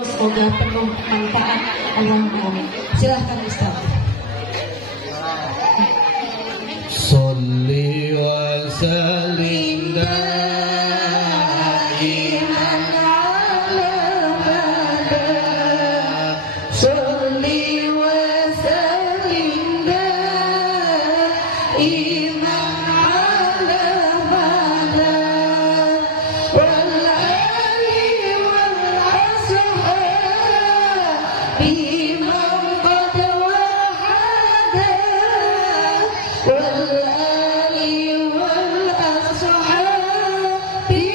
Semoga penuh manfaat. Allahumma amin. Silahkan Ustaz. Sholli wa sallim daiman ala Muhammad. Sholli wa sallim daiman ala Muhammad wal ali wal ashabi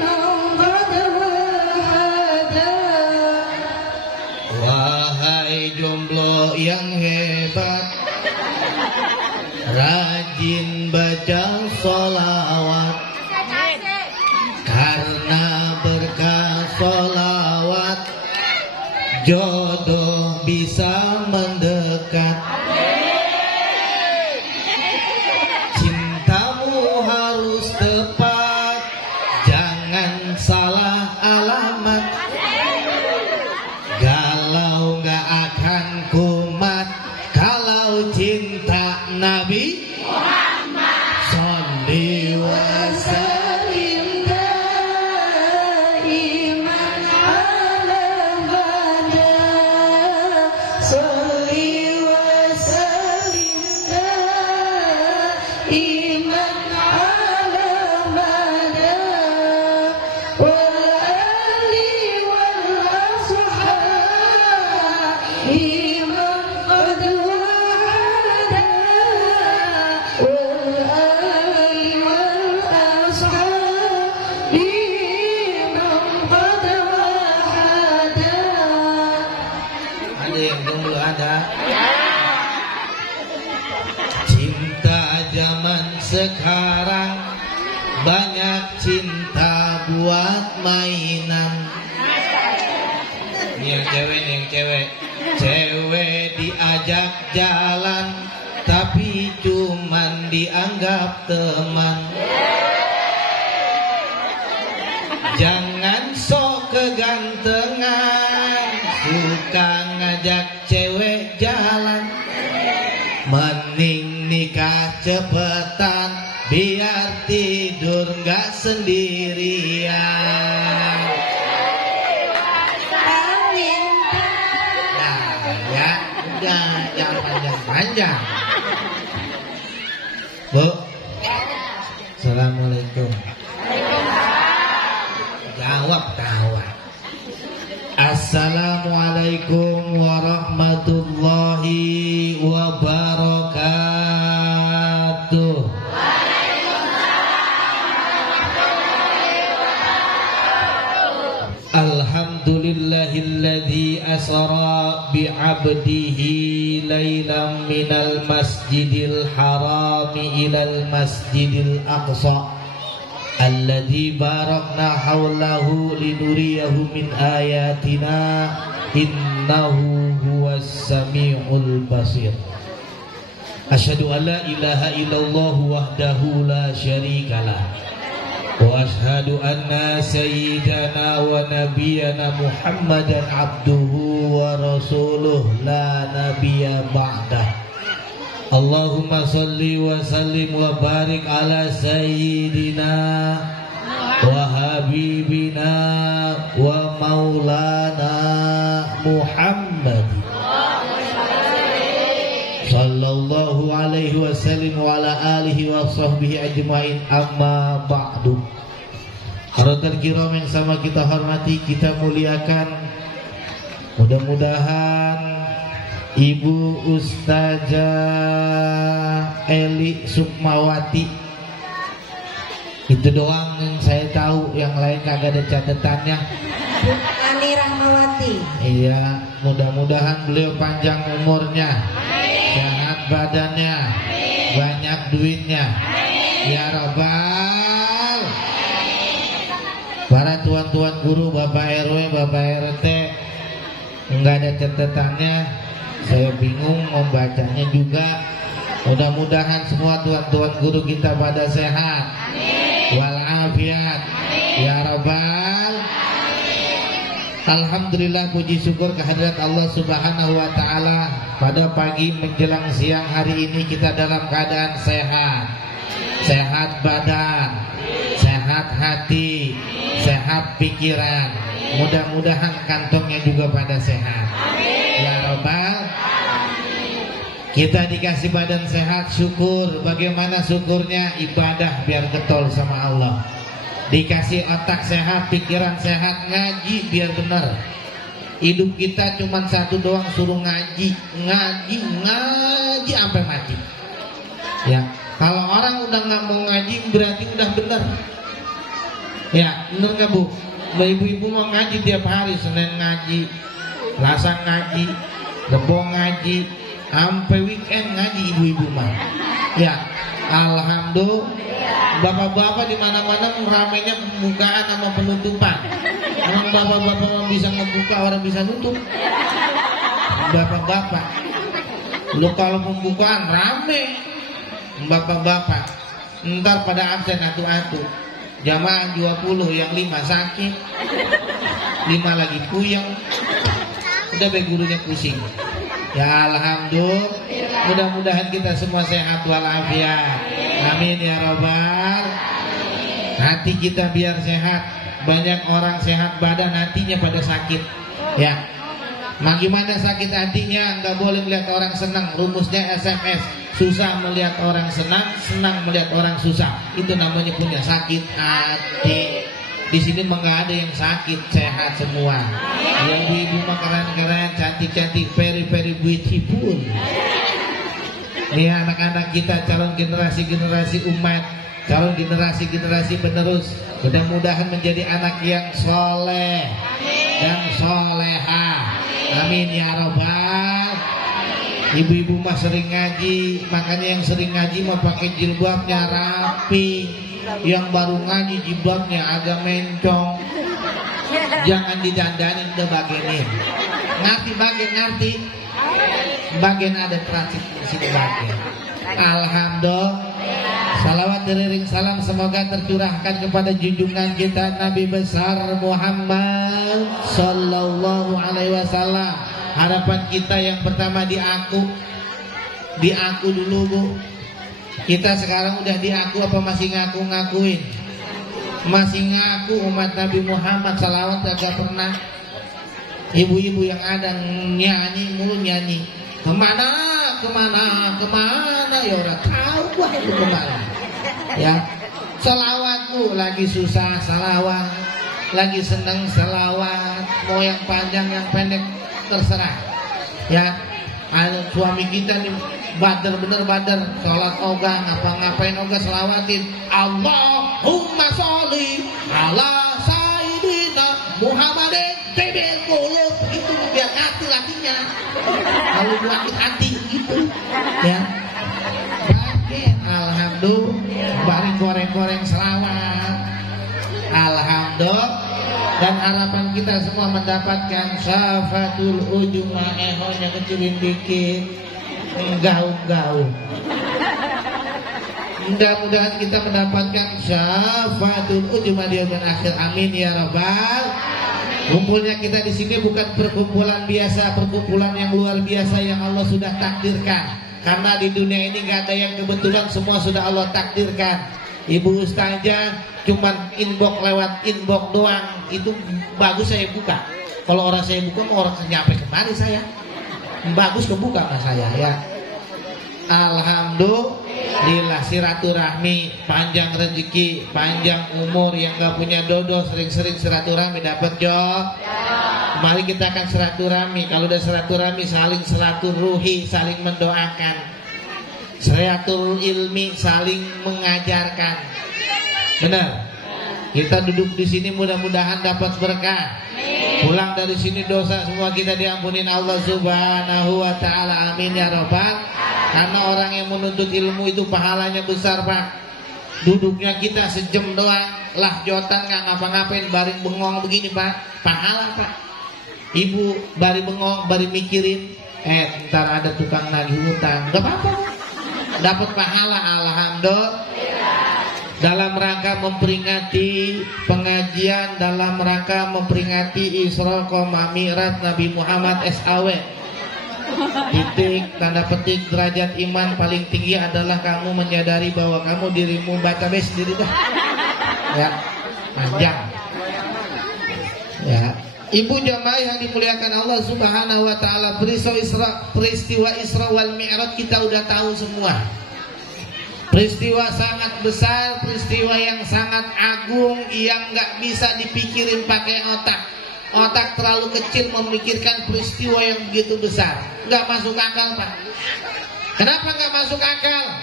man qad wahada wal yang hebat, rajin baca sholawat, karena berkah sholawat jodoh bisa mendekat. Cintamu harus tepat, jangan salah alamat. Galau gak akan kumat kalau cinta Nabi Muhammad. Sholli wa sallim daiman ala Muhammad. Sholli wa sallim daiman ala Muhammad wal ali wal ashabi man qad wahada wal ali wal ashabi man qad wahada. Ada yang dulu ada? Cinta zaman sekarang banyak cinta buat mainan. Ini yang cewek, nih yang cewek. Cewek diajak jalan tapi cuman dianggap teman. Jangan sok kegantengan, suka ngajak cewek jalan. Mending nikah cepetan biar tidur gak sendirian. Jangan panjang-panjang. Bu, Assalamualaikum. Jawab kawan. Assalamualaikum warahmatullahi wabarakatuh. Alhamdulillahilladzi asra bi'abdihi laylan minal masjidil harami ilal masjidil aqsa alladzi barakna hawlahu linuriyahu min ayatina innahu huwas sami'ul basir. Asyhadu an la ilaha illallah wahdahu la syarikalah wa ashhadu anna sayyidana wa nabiyyana Muhammadan abduhu wa rasuluh la nabiyya ba'dah. Allahumma salli wa sallim wa barik ala sayyidina wa habibina wa maulana Muhammad sallallahu alaihi wasallam wa ala alihi wa sahbihi ajma'in, amma ba'du. Hadirin kiram yang sama kita hormati, kita muliakan. Mudah-mudahan Ibu Ustazah Eli Sukmawati, itu doang yang saya tahu, yang lain kagak ada catatannya. Ani Rahmawati. Iya, mudah-mudahan beliau panjang umurnya, sehat badannya, banyak duitnya, ya Rabbal. Para tuan-tuan guru, Bapak RW, Bapak RT, enggak ada catatannya, saya bingung membacanya juga. Mudah-mudahan semua tuan-tuan guru kita pada sehat walafiat, ya Rabbal. Alhamdulillah, puji syukur kehadirat Allah Subhanahu wa Ta'ala. Pada pagi menjelang siang hari ini kita dalam keadaan sehat, sehat badan, sehat hati, sehat pikiran. Mudah-mudahan kantongnya juga pada sehat. Ya Rabbal. Kita dikasih badan sehat, syukur. Bagaimana syukurnya? Ibadah biar getol sama Allah. Dikasih otak sehat, pikiran sehat, ngaji biar benar. Hidup kita cuma satu doang, suruh ngaji, ngaji, ngaji sampai mati. Ya, kalau orang udah nggak mau ngaji berarti udah benar. Ya, benar nggak Bu? Ibu-ibu mau ngaji tiap hari, Senin ngaji, Selasa ngaji, Rebo ngaji, sampai weekend ngaji ibu-ibu mah. Ya, alhamdulillah. Bapak-bapak di mana-mana ramainya pembukaan sama penutupan. Orang bapak-bapak orang bisa ngebuka, orang bisa nutup. Bapak-bapak, lu kalau pembukaan rame, bapak-bapak, ntar pada absen atu-atu. Jamaah 20 yang 5 sakit, 5 lagi puyeng, udah be gurunya pusing. Ya alhamdulillah, mudah-mudahan kita semua sehat walafiat. Amin ya Rabbal. Hati kita biar sehat. Banyak orang sehat badan, hatinya pada sakit. Ya. Nah gimana sakit hatinya? Nggak boleh melihat orang senang. Rumusnya SMS. Susah melihat orang senang, senang melihat orang susah. Itu namanya punya sakit hati. Di sini mah nggak ada yang sakit, sehat semua. Yang ibu-ibu mah keren-keren, cantik-cantik, very beautiful. Ini anak-anak kita, calon generasi-generasi umat, calon generasi-generasi penerus. Mudah-mudahan menjadi anak yang soleh dan soleha. Amin ya Rabbal. Ibu-ibu mah sering ngaji, makanya yang sering ngaji mah pakai jilbabnya rapi. Yang baru ngaji jilbabnya agak mencong. Jangan didandanin, udah bagenin. Ngerti bagen, ngerti? Bagian ada transit di sini bagian. Alhamdulillah. Salawat deriring salam semoga tercurahkan kepada junjungan kita Nabi besar Muhammad Sallallahu Alaihi Wasallam. Harapan kita yang pertama diaku dulu Bu. Kita sekarang udah diaku apa masih ngaku-ngakuin? Masih ngaku umat Nabi Muhammad, salawat agak pernah. Ibu-ibu yang ada nyanyi mulu nyanyi. Kemana ya orang tahu gua itu kemana. Ya, selawatku lagi susah salawat, lagi seneng salawat, mau yang panjang yang pendek terserah. Ya, suami kita nih badar bener badar, sholat ogah ngapa-ngapain ogah selawatin Allahumma sholli ala sayyidina Muhammadin tibil qulub. Itu biar hati lakinya. Kalau buat hati gitu ya. Bagian alhamdulillah bari goreng-goreng selawat. Alhamdulillah. Dan harapan kita semua mendapatkan syafatul ujumah, ehonya kecilin dikit, gaung-gaung. Mudah-mudahan kita mendapatkan syafatul ujumah di yaumil akhir. Amin ya Rabbal. Kumpulnya kita di sini bukan perkumpulan biasa, perkumpulan yang luar biasa yang Allah sudah takdirkan. Karena di dunia ini gak ada yang kebetulan, semua sudah Allah takdirkan. Ibu Ustazah cuman inbox lewat inbox doang, itu bagus saya buka. Kalau orang saya buka, mau orang nyampe kemari saya. Bagus kebuka sama saya ya. Alhamdulillah, silaturahmi, panjang rezeki, panjang umur. Yang gak punya dodo sering-sering silaturahmi dapat job. Mari kita akan silaturahmi. Kalau udah silaturahmi saling silaturruhi, saling mendoakan. Silatul ilmi, saling mengajarkan. Benar. Kita duduk di sini mudah-mudahan dapat berkah. Pulang dari sini dosa semua kita diampunin Allah Subhanahu wa Ta'ala. Amin ya Rabbal. Karena orang yang menuntut ilmu itu pahalanya besar Pak. Duduknya kita sejam doang, lah jotan nggak ngapa-ngapain, baring bengong begini Pak, pahala Pak. Ibu bari bengong, bari mikirin, ntar ada tukang nagih utang, nggak apa-apa, dapat pahala. Alhamdulillah. dalam rangka memperingati pengajian, dalam rangka memperingati Isra Mi'raj Nabi Muhammad SAW. Titik, tanda petik, derajat iman paling tinggi adalah kamu menyadari bahwa kamu dirimu, baca sendiri dah. Ya, panjang. Ya, ibu jamaah yang dimuliakan Allah Subhanahu wa taala, peristiwa Isra wal Mi'raj kita udah tahu semua. Peristiwa sangat besar, peristiwa yang sangat agung, yang nggak bisa dipikirin pakai otak. Otak terlalu kecil memikirkan peristiwa yang begitu besar, nggak masuk akal, Pak. Kenapa nggak masuk akal?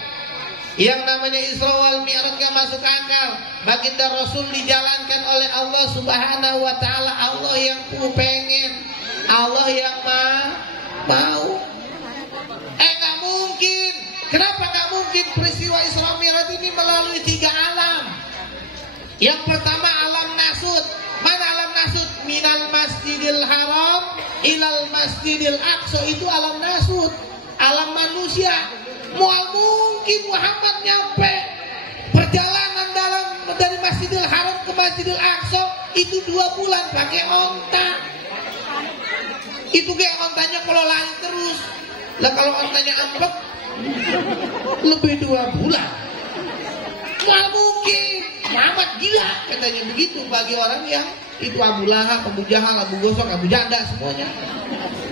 Yang namanya Isra wal Mi'raj nggak masuk akal. Baginda Rasul dijalankan oleh Allah Subhanahu wa taala, Allah yang pengen, Allah yang mau. Nggak mungkin. Kenapa nggak mungkin? Peristiwa Isra Mi'raj ini melalui 3 alam. Yang pertama alam nasut. Mana alam nasut? Minal Masjidil Haram ilal Masjidil Aqsa, itu alam nasut, alam manusia. Mual mungkin Muhammad nyampe perjalanan dari Masjidil Haram ke Masjidil Aqsa itu 2 bulan pakai onta. Itu kayak ontanya kalau lari terus. Lah kalau ontanya ambek lebih 2 bulan. Mual mungkin. Muhammad gila katanya begitu bagi orang yang itu Abu Lahab, Abu Jahal, Abu Gosok, Abu Janda semuanya.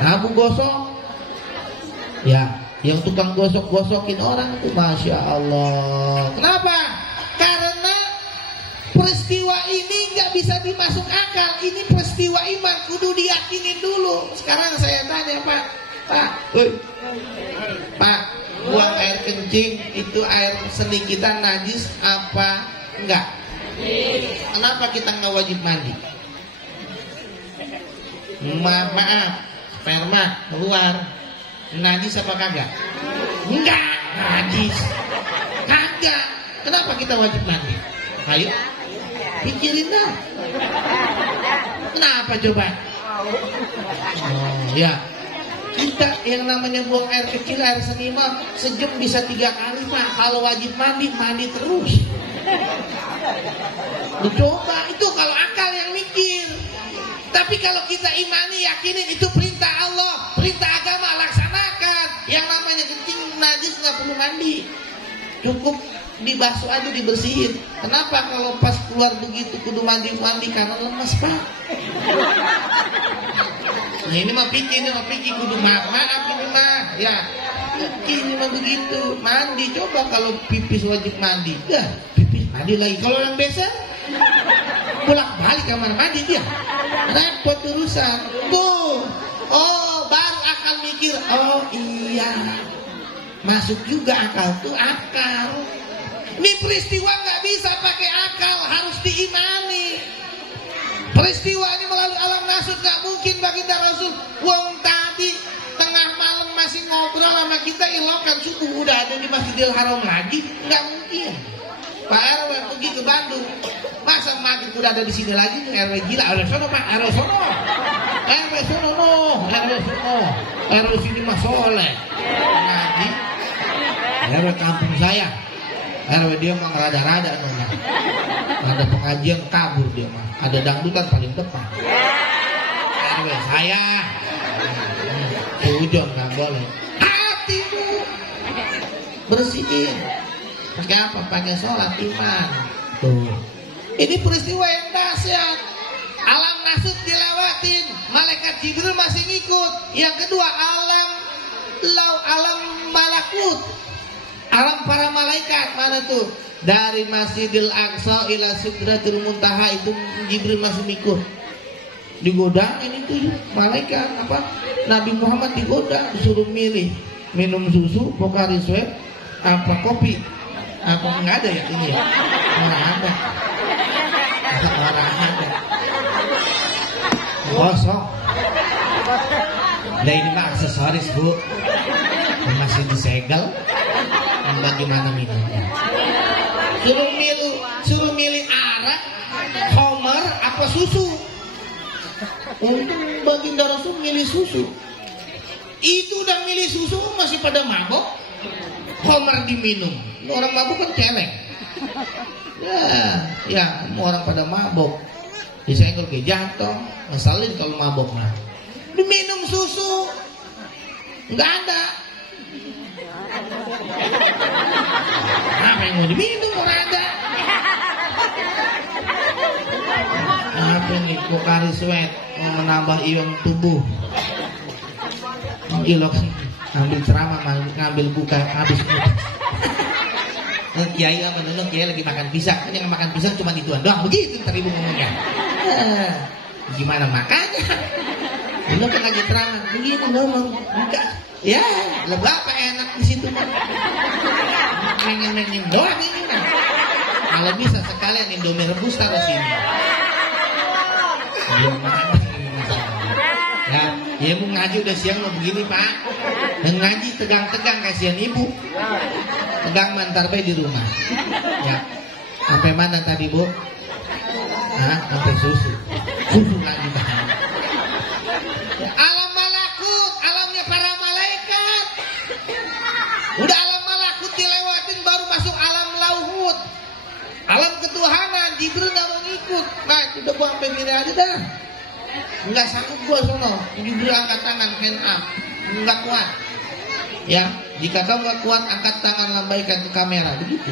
Abu Gosok, ya, yang tukang gosok-gosokin orang itu, masya Allah. Kenapa? Karena peristiwa ini nggak bisa dimasuk akal. Ini peristiwa iman, kudu diyakinin dulu. Sekarang saya tanya Pak, buang air kencing itu air seni kita najis apa enggak? Kenapa kita nggak wajib mandi? Maaf, sperma keluar najis apa kagak? Enggak najis, kagak. Kenapa kita wajib mandi? Ayo pikirin dah. Kenapa coba? Ya, kita yang namanya buang air kecil, air seni mah sejam bisa 3 kali, Pak. Kalau wajib mandi terus. Dicoba itu kalau akal yang mikir. Tapi kalau kita imani, yakinin itu perintah Allah, perintah agama, laksanakan. Yang namanya kencing najis nggak perlu mandi, cukup dibasuh aja, dibersihin. Kenapa kalau pas keluar begitu kudu mandi? Karena lemas, Pak. Nah, ini mah pikir kudu maaf ini mah ya. Ini mah begitu, mandi. Coba kalau pipis wajib mandi, dah pipis mandi lagi. Kalau yang biasa bolak-balik kamar mandi dia, repot urusan. Tuh, baru akal mikir. Oh iya, masuk juga akal tuh akal. Ini peristiwa nggak bisa pakai akal, harus diimani. Peristiwa ini melalui alam nasut, nggak mungkin baginda Rasul. Wong tadi tengah malam masih ngobrol sama kita, ilokan subuh udah ada di Masjidil Haram lagi, nggak mungkin. Pak RW pergi ke Bandung, masa maghrib udah ada di sini lagi? RW gila, RW sono Pak, RW sono, RW sono, RW sono, RW sini mah soleh. Ngaji, RW kampung saya. RW dia mah rada-rada nona. Ada pengajian kabur dia mah. Ada dangdutan paling depan. RW saya. Hujan nggak boleh. Hatimu bersihin. Pakai apa? Pakai sholat iman. Tuh. Ini peristiwa yang dahsyat. Alam nasut dilewatin. Malaikat Jibril masih ngikut. Yang kedua alam malakut. Alam para malaikat mana tuh? Dari Masjidil Aqsa ila Sidratul Muntaha itu Jibril masih ikut. Digoda ini tuh malaikat apa? Nabi Muhammad digoda, disuruh milih minum susu, Pocari Sweat, apa kopi? Apa nggak ada ya ini? Nggak ada. Nggak ada. Kosong. Nah ini mah aksesoris Bu, masih disegel. Bagaimana minumnya? Suruh milih arak, homer, apa susu? Untung baginda Rasul milih susu. Itu udah milih susu masih pada mabok. Homer diminum. Orang mabuk kan celeng. Ya, orang pada mabok. Disenggol ke jatuh, ngeselin kalau mabok mah. Diminum susu, nggak ada. Apa yang mau diminum orang ada? Apa ini Pocari Sweat mau menambah ion tubuh? Ilok ngambil ceramah, ngambil buka habis. Kiai apa dulu kiai lagi makan pisang, kan yang makan pisang cuma dituan doang begitu ntar ibu ngomongnya. Gimana makannya? Lu kan lagi ceramah begini ngomong, enggak. Ya, berapa enak di situ mah. Pengen doang ini mah. Kalau bisa sekalian Indomie rebus taruh sini. Ya mau ngaji udah siang mau begini Pak. Ngaji tegang-tegang kasihan ibu. Tegang mantar bayi di rumah. Ya. Sampai mana tadi Bu? Sampai susu. Susu lagi Pak. Alam malakut, alamnya para malaikat. Udah alam malakut dilewatin baru masuk alam lauhut. Alam ketuhanan, Jibril gak mau ngikut. Nah, udah gua sampai gini aja dah. Enggak sanggup gua sono. Jibril angkat tangan, hand up. Enggak kuat. Ya, jika kau enggak kuat, angkat tangan lambaikan ke kamera, begitu.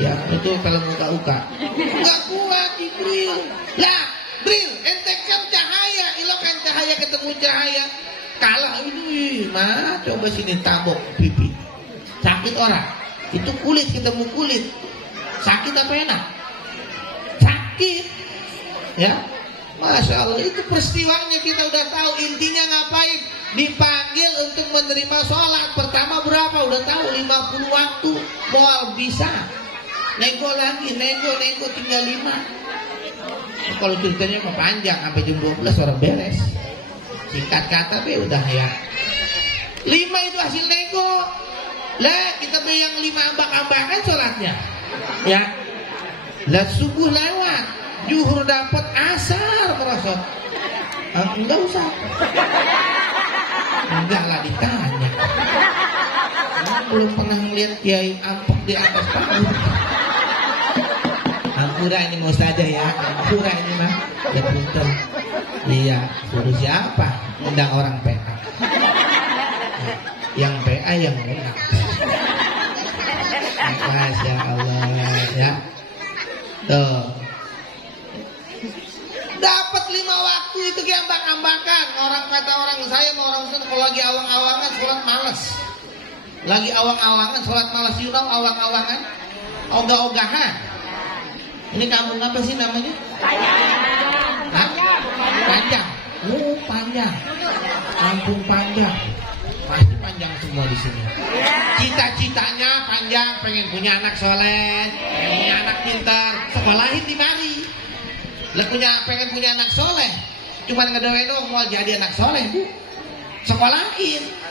Ya, itu film uka-uka. Enggak kuat Jibril. Lah, Bril, ente kan cahaya, ilokan cahaya ketemu cahaya. Kalah ini, mah coba sini tabok pipi. Sakit orang. Itu kulit ketemu kulit. Sakit apa enak? Sakit. Ya. Masya Allah, itu peristiwanya kita udah tahu. Intinya ngapain? Dipanggil untuk menerima sholat. Pertama berapa? Udah tahu 50 waktu. Mau bisa. Nego lagi, nego tinggal 5. Kalau ceritanya mah panjang sampai jam 12 orang beres. Singkat kata be udah ya. 5 itu hasil nego. Lah kita be yang 5 ambak-ambakan sholatnya. Ya. Lah subuh lewat, zuhur dapat, asar merosot. Enggak usah. Enggak lah ditanya. Belum pernah ngeliat kiai ampek di atas panggung. Ampura ini mau saja ya. Ampura ini mah. Ya punten. Iya, suruh siapa? Undang orang PA. Yang PA yang menang. Masya Allah ya. Tuh. Dapat 5 waktu itu ambak-ambakan. Orang kata orang saya mau orang sana kalau lagi awang-awangan sholat malas. Lagi awang-awangan sholat malas. You know awang-awangan? Ogah-ogahan. Ini kampung apa sih namanya? Panjang. Oh panjang. Kampung panjang. Pasti panjang semua di sini. Cita-citanya panjang, pengen punya anak soleh, pengen punya anak pintar, sekolahin di mari. Lah pengen punya anak soleh, cuman ngedoain doang mau jadi anak soleh Bu. Sekolahin.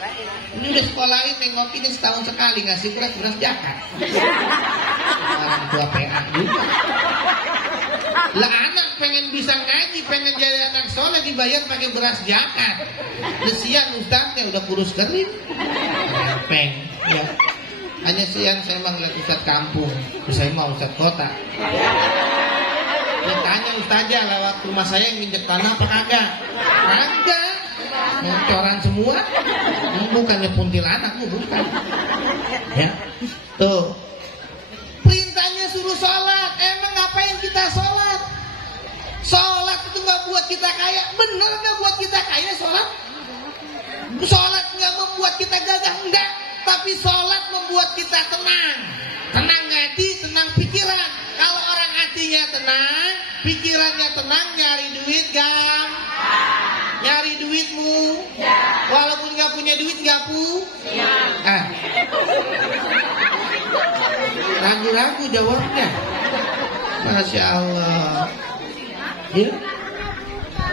Ini udah sekolahin, nengokin setahun sekali ngasih beras zakat. Orang tua PA juga. Lah anak pengen bisa ngaji, pengen jadi anak soleh dibayar pakai beras zakat. Siang ustaznya udah kurus kering. Peng, ya. Hanya siang saya emang lihat ustaz kampung, saya mau ustaz kota. Ya tanya ustaznya lewat rumah saya yang nginjek tanah apa kagak? Kagak. Moncoran semua. Bukannya kuntilanak, bukan. Ya. Tuh. Perintahnya suruh sholat. Emang ngapain kita sholat? Sholat itu gak buat kita kaya. Bener gak buat kita kaya sholat? Sholat gak membuat kita gagah, enggak. Tapi sholat membuat kita tenang. Tenang hati, tenang pikiran. Kalau orang hatinya tenang, pikirannya tenang, nyari duit gak? Nyari duitmu, walaupun gak punya duit gak ragu-ragu jawabnya. Masya Allah. Ya.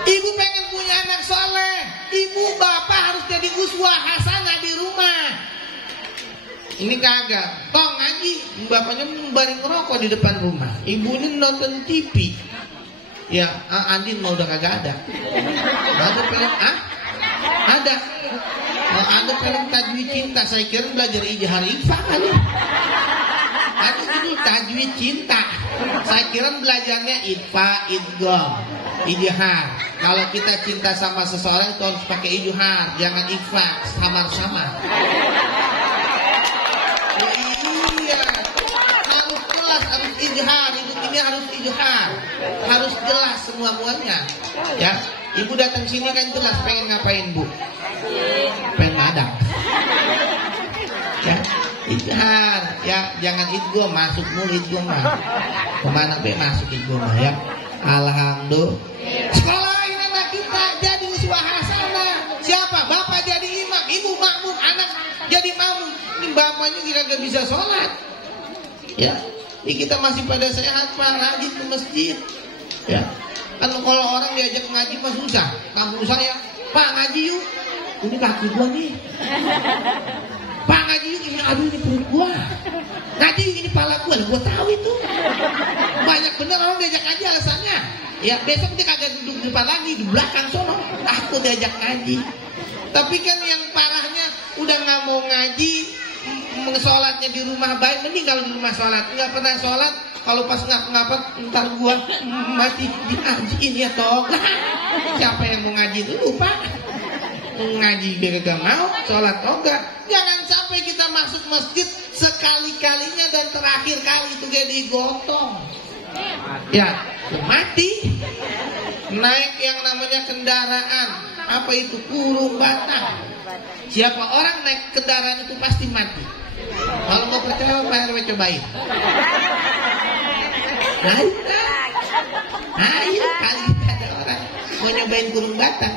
Ibu pengen punya anak soleh, ibu bapak harus jadi uswah hasanah di rumah. Ini kagak, tong ngaji, bapaknya baring ngerokok di depan rumah, ibunya nonton TV. Ya, Andin mau udah kagak ada. Ada film ada. Ada film Tajwid Cinta. Saya kira belajar ijazah Ifah kali. Ada judul tajwid cinta. Saya kira belajarnya idfa, idgham, ijhar. Kalau kita cinta sama seseorang itu harus pakai ijhar, jangan idfa, samar-samar. Iya, harus jelas, harus ijhar. Ini harus ijhar, harus jelas semua-muanya. Ya, ibu datang sini kan jelas pengen ngapain bu? Pengen madang. Ya, ijhar, ya jangan idgham, masuk mulu idgham mah. Kemana be masuk idgham mah ya? Alhamdulillah. Sekolahin anak kita jadi uswah hasanah. Siapa? Bapak jadi imam, ibu makmum, anak jadi makmum. Ini bapaknya kira-kira bisa sholat. Ya, ini kita masih pada sehat pak, rajin ke masjid. Ya, kan kalau orang diajak ngaji mah susah. Kampung saya, pak ngaji yuk. Ini kaki gua nih. Pak ngaji yuk, ini aduh ini perut gua. Ngaji yuk, ini pala gua, gua tahu itu. Banyak bener orang diajak ngaji alasannya. Ya besok dia kagak duduk di depan lagi, di belakang sono. Aku diajak ngaji. Tapi kan yang parahnya udah nggak mau ngaji, sholatnya di rumah baik, mending kalau di rumah sholat. Nggak pernah sholat, kalau pas ngapa ntar gua mati diajiin ya toh. Siapa yang mau ngaji dulu pak? Ngaji biar gak mau, sholat enggak. Jangan sampai kita masuk masjid sekali-kalinya dan terakhir kali itu kayak digotong. Ya, mati. Naik yang namanya kendaraan, apa itu kurung batang. Siapa orang naik kendaraan itu pasti mati. Kalau mau percaya Pak RW cobain. Ayo kali ada orang mau nyobain kurung batang.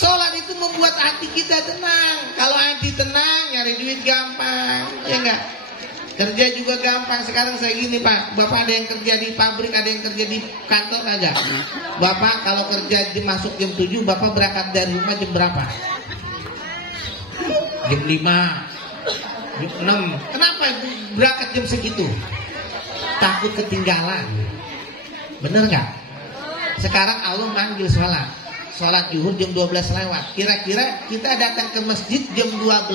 Sholat itu membuat hati kita tenang. Kalau hati tenang, nyari duit gampang, ya enggak? Kerja juga gampang. Sekarang saya gini pak, bapak ada yang kerja di pabrik, ada yang kerja di kantor aja. Bapak kalau kerja masuk jam 7, bapak berangkat dari rumah jam berapa? Jam 5, jam 6. Kenapa berangkat jam segitu? Takut ketinggalan. Bener nggak? Sekarang Allah manggil sholat zuhur jam 12 lewat. Kira-kira kita datang ke masjid jam 12,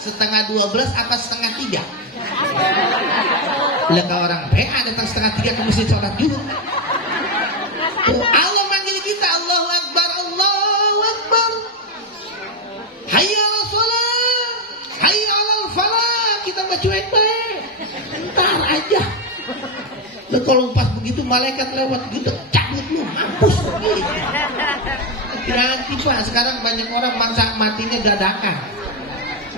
setengah 12 apa setengah 3? Leka orang PA datang setengah 3 ke masjid sholat zuhur. Allah manggil kita, Allahu Akbar, Allahu Akbar. Hayya 'alal sholat, hayya 'alal falah. Kita mah cuek baik. Entar aja. Loh, kalau pas begitu malaikat lewat gitu, cabut lu, mampus gitu. Hati-hati pak, sekarang banyak orang matinya dadakan.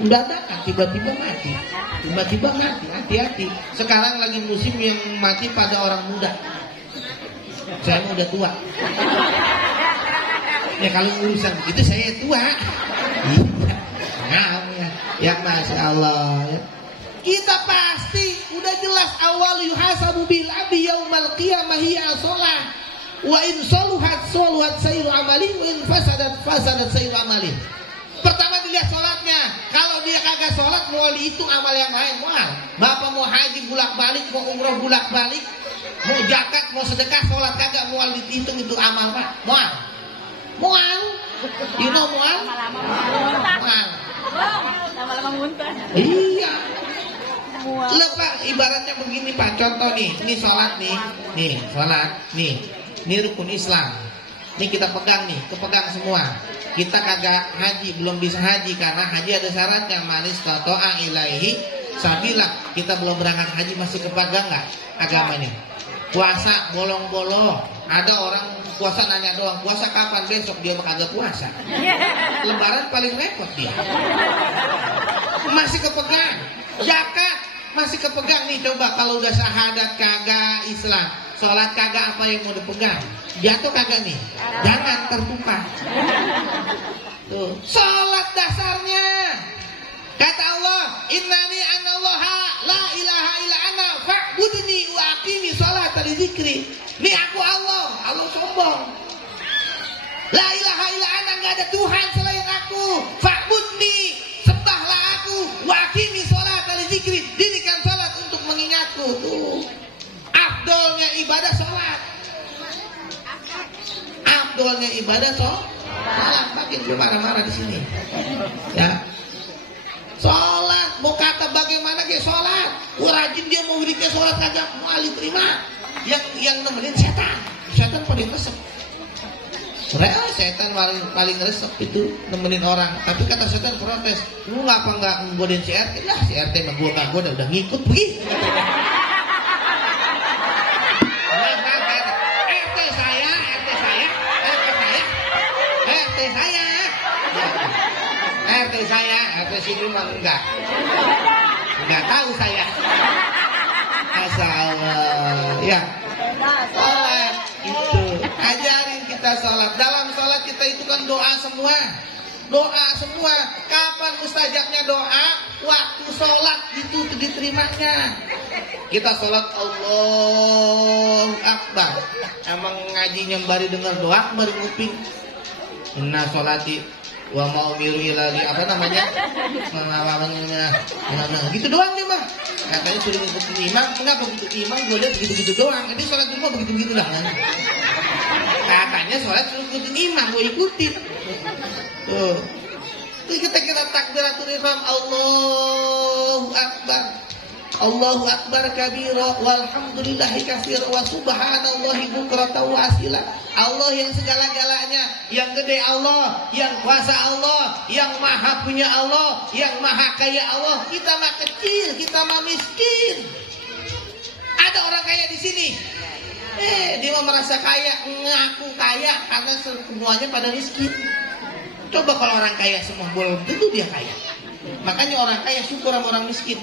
Dadakan, tiba-tiba mati. Tiba-tiba mati, hati-hati. Sekarang lagi musim yang mati pada orang muda. Saya udah tua. Ya kalau urusan begitu saya tua. Iya, ya masya Allah. Ya. Kita pasti udah jelas awal yuhasabu bil abdi yaumal qiyamah hiya shalah. Wa in saluhat sayru amali, wa in fasadat sayru amali. Pertama dilihat sholatnya. Kalau dia kagak sholat, mau dihitung amal yang lain. Mual. Bapak mau haji bolak-balik, mau umroh bolak-balik, mau zakat, mau sedekah, sholat kagak mual dihitung itu amal pak. Mual. Mual. You know mual? Mual. Lama-lama muntah. Iya. Lepas ibaratnya begini pak. Contoh nih, ini sholat nih, sholat nih. Ini rukun Islam. Ini kita pegang nih, kepegang semua. Kita kagak haji, belum bisa haji karena haji ada syaratnya, manis tato'a ilaihi sabila. Kita belum berangkat haji masih kepegang nggak agamanya? Puasa bolong-bolong. Ada orang puasa nanya doang, puasa kapan? Besok dia kagak puasa. Lebaran paling repot dia. Masih kepegang. Zakat masih kepegang nih. Coba kalau udah syahadat kagak Islam, sholat kagak, apa yang mau dipegang? Jatuh kagak nih? Jangan tertumpah. Tuh, sholat dasarnya. Kata Allah, innani anallaha la ilaha illa ana fa'budni wa aqimi sholata li dzikri. Ini aku Allah sombong. La ilaha illa ana, enggak ada Tuhan selain aku. Fa'budni, sembahlah aku, wa aqimi sholata li dzikri. Dirikan salat untuk mengingatku. Tuh. Afdolnya ibadah salat. Afdolnya ibadah salat. Makin gue marah-marah di sini. Ya. Sholat, mau Rajin dia mau wiridnya sholat kagak mau terima. Yang nemenin setan paling resep. Setan paling resep itu nemenin orang. Tapi kata setan protes, lu ngapa nggak nggodain si RT? Lah si RT mah gua nggak goda, udah ngikut pergi. RT saya, RT sini mah enggak tahu saya. Asal ya sholat itu ajarin kita sholat. Dalam sholat kita itu kan doa semua. Kapan mustajabnya doa? Waktu sholat itu diterimanya. Kita sholat Allahu Akbar. Emang ngaji nyembari dengar doa baru nguping. Inna sholati wa ma'umiru ilali apa namanya? Gitu doang dia mah. Katanya suruh ngikutin imam, kenapa begitu imam gue lihat begitu doang. Jadi sholat juga begitu lah. Katanya sholat suruh ngikutin imam, gue ikutin. Tuh. Terus kita takbiratul ihram Allahu Akbar. Allahu Akbar kabira walhamdulillahi katsira wa subhanallahi bukratan wa asila. Allah yang segala-galanya, yang gede Allah, yang kuasa Allah, yang maha punya Allah, yang maha kaya Allah. Kita mah kecil, kita mah miskin. Ada orang kaya di sini. Dia mau merasa kaya, ngaku kaya karena semuanya pada miskin. Coba kalau orang kaya semua belum tentu dia kaya. Makanya orang kaya syukur sama orang miskin.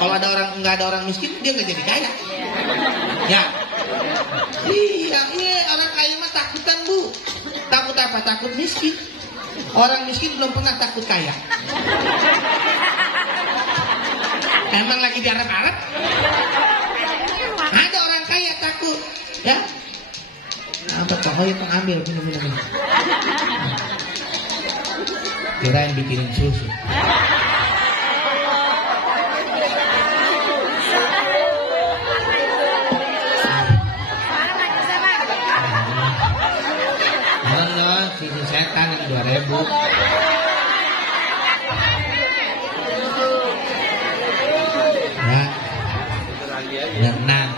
Kalau nggak ada orang miskin, dia nggak jadi kaya. Ya, iya, orang kaya mah takutan bu. Takut apa? Takut miskin. Orang miskin belum pernah takut kaya. Emang lagi diarep-arep? Ada orang kaya takut, ya? Apa kok yang ambil minum. Kirain bikinin susu. Sini setan yang 2.000. Ya, tenang,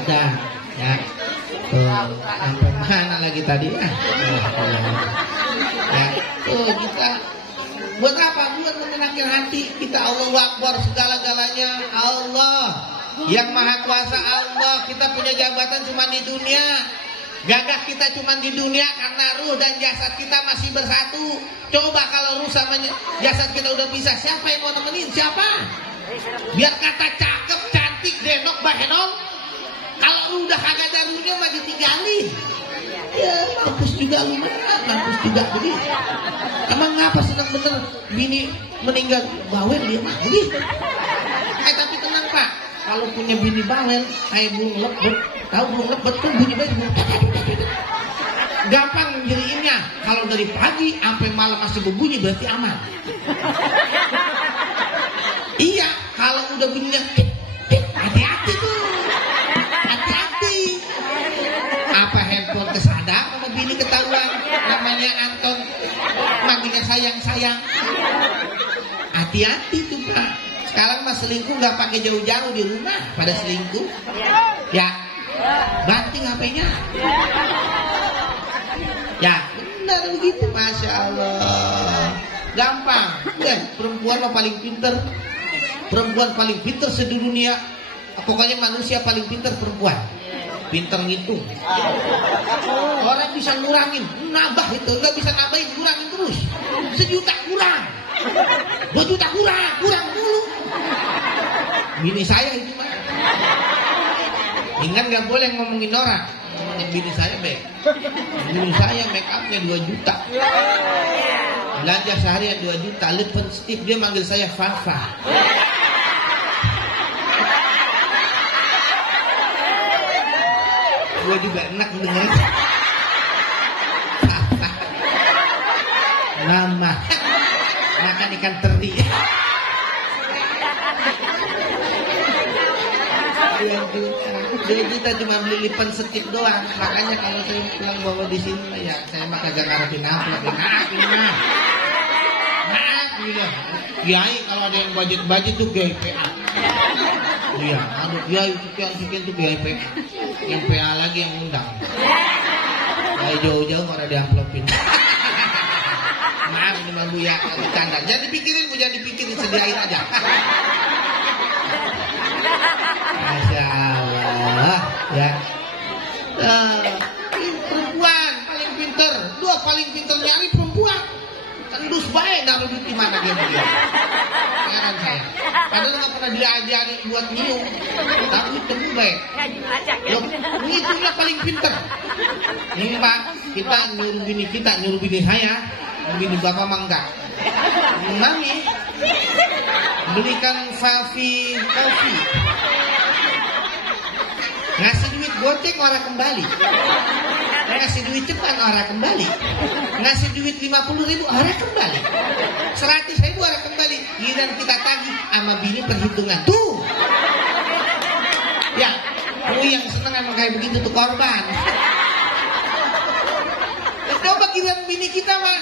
udah, ya. Sampai mana lagi tadi? Ya, kita buat apa? Buat menyenangkan hati kita. Allahu Akbar, segala-galanya Allah, yang maha kuasa Allah. Kita punya jabatan cuma di dunia. Gagah kita cuma di dunia karena ruh dan jasad kita masih bersatu. Coba kalau ruh sama jasad kita udah pisah, siapa yang mau nemenin? Siapa? Biar kata cakep, cantik, denok, bahenol. Kalau ruh udah kagak ada ruhnya mah ditinggalin. Ya mampus juga lu, mampus juga jadi. Emang ngapa senang bener bini meninggal bawel dia mah gitu. Tapi tenang Pak, kalau punya bini bawel kayak burung lebet. Tahu burung lebet tuh bunyi baik. Gampang jadiinnya. Kalau dari pagi sampai malam masih berbunyi berarti aman. Iya, kalau udah bunyinya hati-hati tuh. Hati-hati. Apa handphone kesadap sama bini ketahuan namanya Anton manggilnya sayang-sayang. Hati-hati tuh Pak. Sekarang mah selingkuh nggak pakai jauh-jauh di rumah pada selingkuh. Ya. Banting HP-nya. Ya benar begitu, Masya Allah. Gampang. Perempuan mah paling pinter. Perempuan paling pinter sedunia. Pokoknya manusia paling pinter perempuan. Pinter ngitung. Orang bisa ngurangin, nambah itu. Nggak bisa nambahin, ngurangin terus. 1 juta kurang, 2 juta kurang dulu. Bini saya itu mah. Ingat gak boleh ngomongin orang. Ngomongin bini saya baik. Bini saya make upnya 2 juta. Belanja seharian 2 juta. Lipstick dia manggil saya Fafa. Gue juga enak mendengar Fafa. Nama makan ikan teri. Dia kita cuma beli lipan setik doang. Makanya kalau saya pulang bawa di sini ya saya mah kagak ngarepin apa. Maaf gitu. Kiai kalau ada yang budget tuh GPA. Iya, anu kiai sekian tuh kiai PA. Yang PA lagi yang undang. Kayak jauh-jauh mana diamplopin. Maaf ini Bang Buya, bercanda. Jangan dipikirin, Bu, jangan dipikirin, sediain aja. Masya Allah, ya. Perempuan paling pinter, dua paling pinter nyari perempuan. Endus baik naruh duit di mana dia. Heran saya. Padahal nggak pernah diajari buat nyium, tapi temu baik. Loh, itulah paling pinter. Ini Pak, kita nyuruh bini saya, bini bapak mah enggak. Mami belikan Favi kopi. Ngasih duit goceng orang kembali. Ngasih duit cepat orang kembali. Ngasih duit 50.000 orang kembali. 100.000 orang kembali. Giliran kita tagih sama bini perhitungan. Tuh. Ya, yang seneng emang kayak begitu tuh korban. Coba giliran bini kita mah.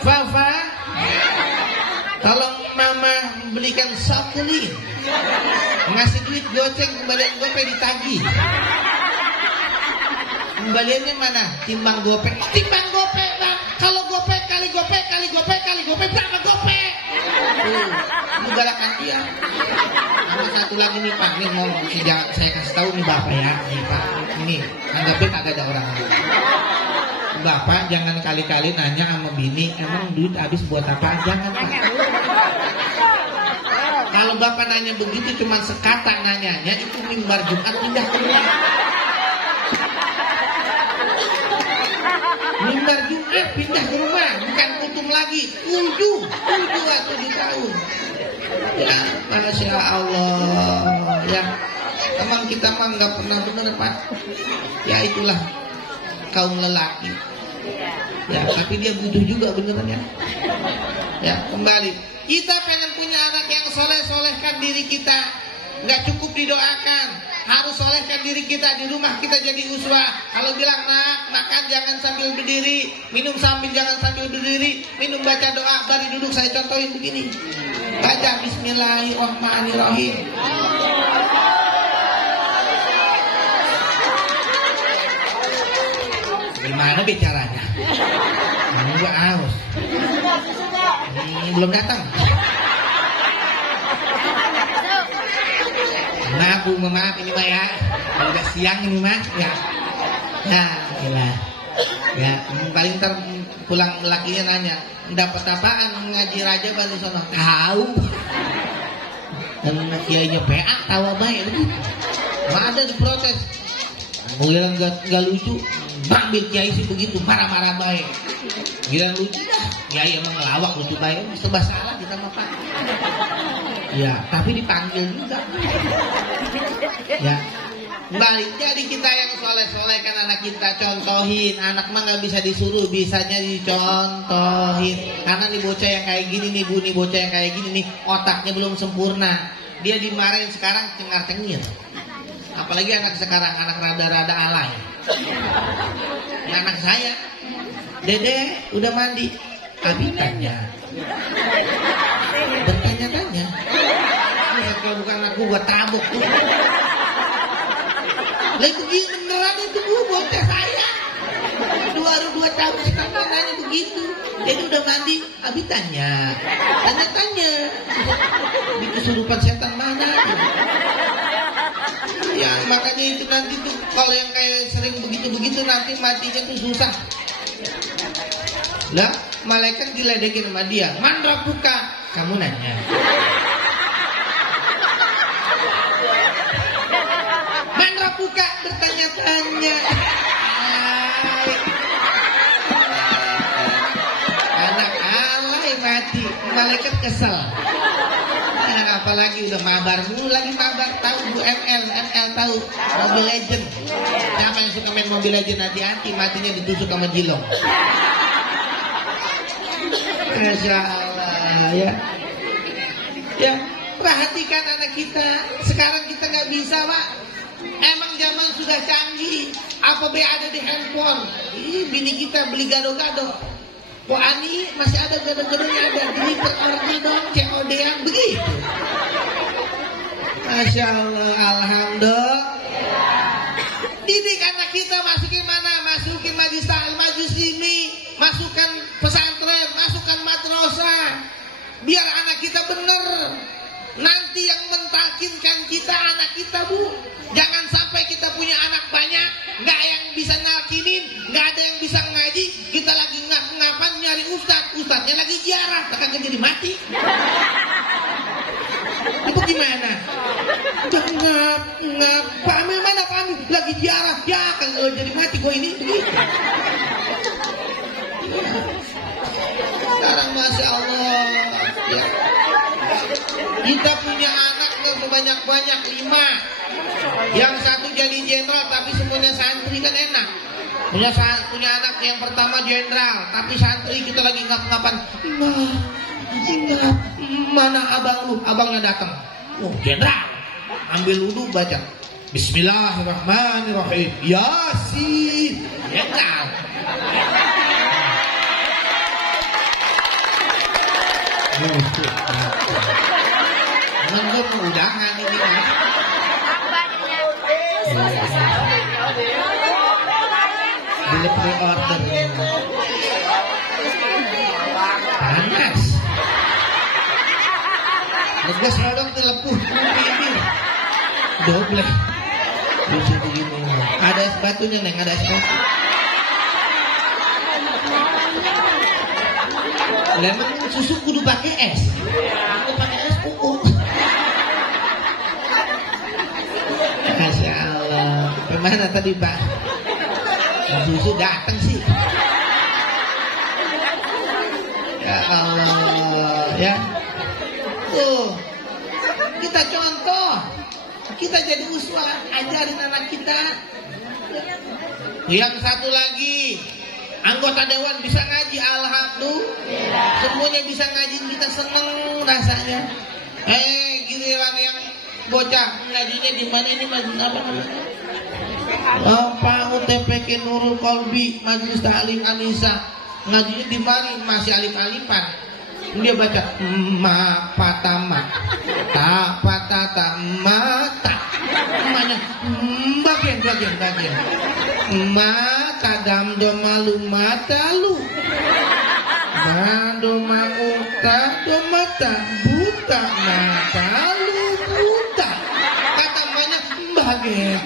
Fafa, tolong mama belikan sokulin. Ngasih duit goceng, kembalian gopek ditagih. Kembaliannya mana? Timbang gopek. Timbang gopek, Bang. Kalau gopek kali gopek berapa gopek? Itu galakan dia. Ada satu lagi nih Pak, nih mau saya kasih tahu nih Bapak ya. Nih Pak, ini anggapin agak ada orang. Bapak jangan kali-kali nanya sama bini, emang duit habis buat apa? Jangan Pak. Kalau Bapak nanya begitu cuma sekata nanyanya, itu mimbar Jumat pindah ke rumah. Mimbar Jumat pindah ke rumah, bukan kutum lagi. 7 atau 7 tahun. Ya, Masya Allah. Ya, emang kita mah nggak pernah bener Pak. Ya itulah kaum lelaki. Ya, tapi dia butuh juga beneran ya. Ya, kembali. Kita pengen punya anak yang soleh-solehkan diri kita. Nggak cukup didoakan, harus solehkan diri kita. Di rumah kita jadi uswah. Kalau bilang nak, makan jangan sambil berdiri, minum jangan sambil berdiri, minum baca doa, baru duduk. Saya contohin begini. Baca Bismillahirrahmanirrahim. Gimana bicaranya? Enggak aus. Belum datang. Maaf ini Pak ya. Udah siang ini Mas ya. Nah, gila. Ya, paling ntar pulang lakinya nanya, dapat apaan ngaji raja baru sono? Tahu. Dan kiainya PA tahu baik begitu. Nggak ada diprotes. Mau bilang nggak lucu, ambil kiai sih begitu, marah-marah baik. Bilang lucu dah, kiai emang ngelawak lucu baik, serba salah kita mah Pak. Ya, tapi dipanggil juga. Ya, balik. Jadi kita yang soleh-soleh kan anak kita contohin. Anak mah nggak bisa disuruh, bisanya dicontohin. Karena nih bocah yang kayak gini nih Bu, nih bocah yang kayak gini nih otaknya belum sempurna. Dia dimarahin sekarang cengar-cengir. Apalagi anak sekarang, anak rada-rada alay. Ya, anak saya, Dede udah mandi, Abi tanya, bertanya-tanya. Kalau bukan aku gua tabuk tuh. Lah itu beneran itu Bu, bocah saya. 2 tahun sekarang nanya begitu. Jadi udah mandi, Abi tanya. Di kesurupan setan mana? Ya makanya itu nanti tuh kalau yang kayak sering begitu-begitu nanti matinya tuh susah. Lah malaikat diledekin sama dia, man rabbuka? Kamu nanya. Man rabbuka? Bertanya-tanya. Anak alay mati, malaikat kesel. Nah, apalagi udah mabar mulu lagi mabar. Tahu Bu ML tahu Mobile Legend. Siapa yang suka main Mobile Legend hati-hati matinya ditusuk sama Jilong. Masya Allah ya. Ya, perhatikan anak kita. Sekarang kita nggak bisa Pak. Emang zaman sudah canggih. Apa be ada di handphone? Ih, bini kita beli gado-gado. Kok Ani masih ada gado-gadonya, ada deliver order dong, COD-an begitu. Masya Allah, alhamdulillah. Didik anak kita, masukin mana? Masukin majlis ta'lim, majlis ilmi, masukkan pesantren, masukkan madrasah. Biar anak kita bener. Nanti yang mentalkinkan kita anak kita, Bu. Jangan sampai kita punya anak banyak, nggak yang bisa nalkinin, nggak ada yang bisa ngaji. Kita lagi ngap-ngapan nyari ustadznya lagi ziarah, takkan jadi mati. Itu gimana? Ngap, Pak Amil mana Pak Amil? Lagi ziarah, ya kan jadi mati gue ini. Sekarang Masya Allah, ya. Kita punya anak sebanyak-banyak 5. Yang satu jadi jenderal tapi semuanya santri, kan enak. Punya anak yang pertama jenderal tapi santri, kita lagi ngap-ngapan. Mana abang lu? Abangnya datang. Oh, jenderal. Ambil wudu, baca Bismillahirrahmanirrahim. Yasin. Jenderal. Mudah-mudahan ini boleh pre-order. Panas. Legas rodok telepuh ini. Double. Lucu begini. Ada es batunya, Neng, ada es batu. Lemon susu kudu pakai es. Kudu pakai es pupuk. Masya Allah. Bagaimana tadi Pak? Susu datang sih. Ya Allah, ya. Tuh, kita contoh, kita jadi uswah, ajarin anak kita. Yang satu lagi, anggota dewan bisa ngaji, alhamdulillah. Semuanya bisa ngaji, kita seneng rasanya. Giliran yang bocah ngajinya di mana ini, majlis apa namanya? Pak UTPK Nurul Kolbi, Majlis Ta'lim Anissa. Ngajinya di mana? Masih alif-alifan. Dia baca patama, ta patata mata. Namanya bagian. Mata damdo malu mata lu. Mado mauta do mata buta mata lu buta. Kata banyak bagian.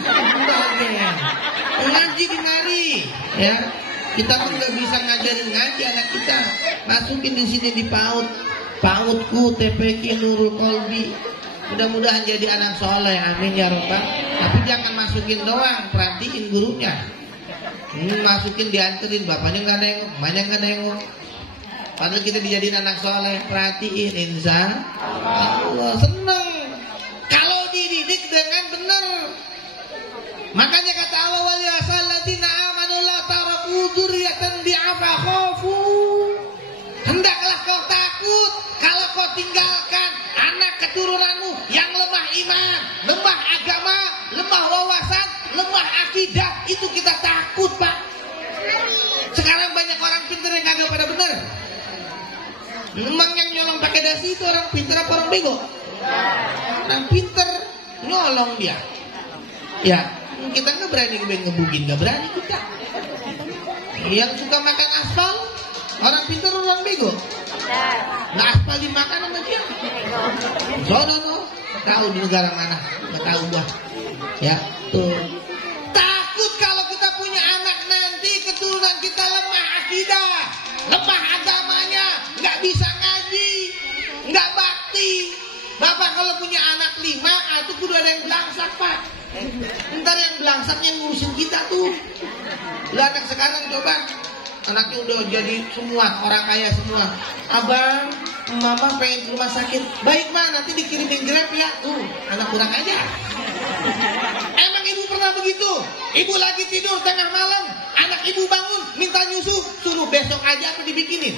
Ngaji di mari, ya. Kita pun nggak bisa ngajarin ngaji anak kita. Masukin di sini di PAUDku TPK Nurul Kolbi. Mudah-mudahan jadi anak soleh, amin ya robbal. Tapi jangan masukin doang, perhatiin gurunya. Masukin dianterin, bapaknya nggak nengok, emaknya nggak nengok. Padahal kita dijadiin anak soleh, perhatiin, insya Allah seneng. Kalau dididik dengan benar. Makanya kata Allah, waliyasalladzina amanu la taraku dzurriyyatan bi'afa khafu. Hendaklah kau takut kalau kau tinggalkan anak keturunanmu yang lemah iman, lemah agama, lemah wawasan, lemah akidah. Itu kita takut, Pak. Sekarang banyak orang pintar yang kagak pada benar. Memang yang nyolong pakai dasi itu orang pintar apa orang bego? Orang pintar nyolong dia. Ya, kita nggak berani ngebugin, nggak berani kita. Yang suka makan aspal, orang pintar orang bego. Nah, aspal dimakan sama dia. Sono, tahu di negara mana? Nggak tahu gua. Ya, tuh. Takut kalau kita punya anak nanti keturunan kita lemah akidah, lemah agamanya, nggak bisa ngaji, nggak bakti. Bapak kalau punya anak 5, itu kudu ada yang belangsak, Pak. Ntar yang belangsaknya ngurusin kita tuh. Lah anak sekarang coba, anaknya udah jadi semua orang kaya semua. Abang, mama pengen ke rumah sakit. Baik mah, nanti dikirimin Grab ya. Anak kurang aja. Emang ibu pernah begitu? Ibu lagi tidur tengah malam, anak ibu bangun minta nyusu, suruh besok aja apa dibikinin?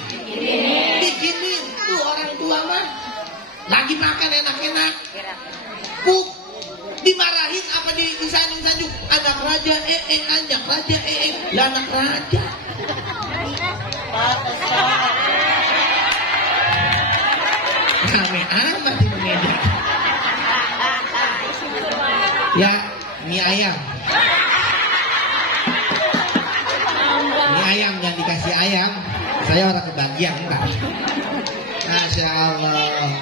Bikinin. Tuh orang tua mah lagi makan enak-enak, pup, dimarahin apa disanjung-sanjung. Anak raja anak raja lah anak raja. Rame amat ini meja. Ya, mie ayam. Mie ayam yang dikasih ayam, saya orang kebagian enggak. Masya Allah.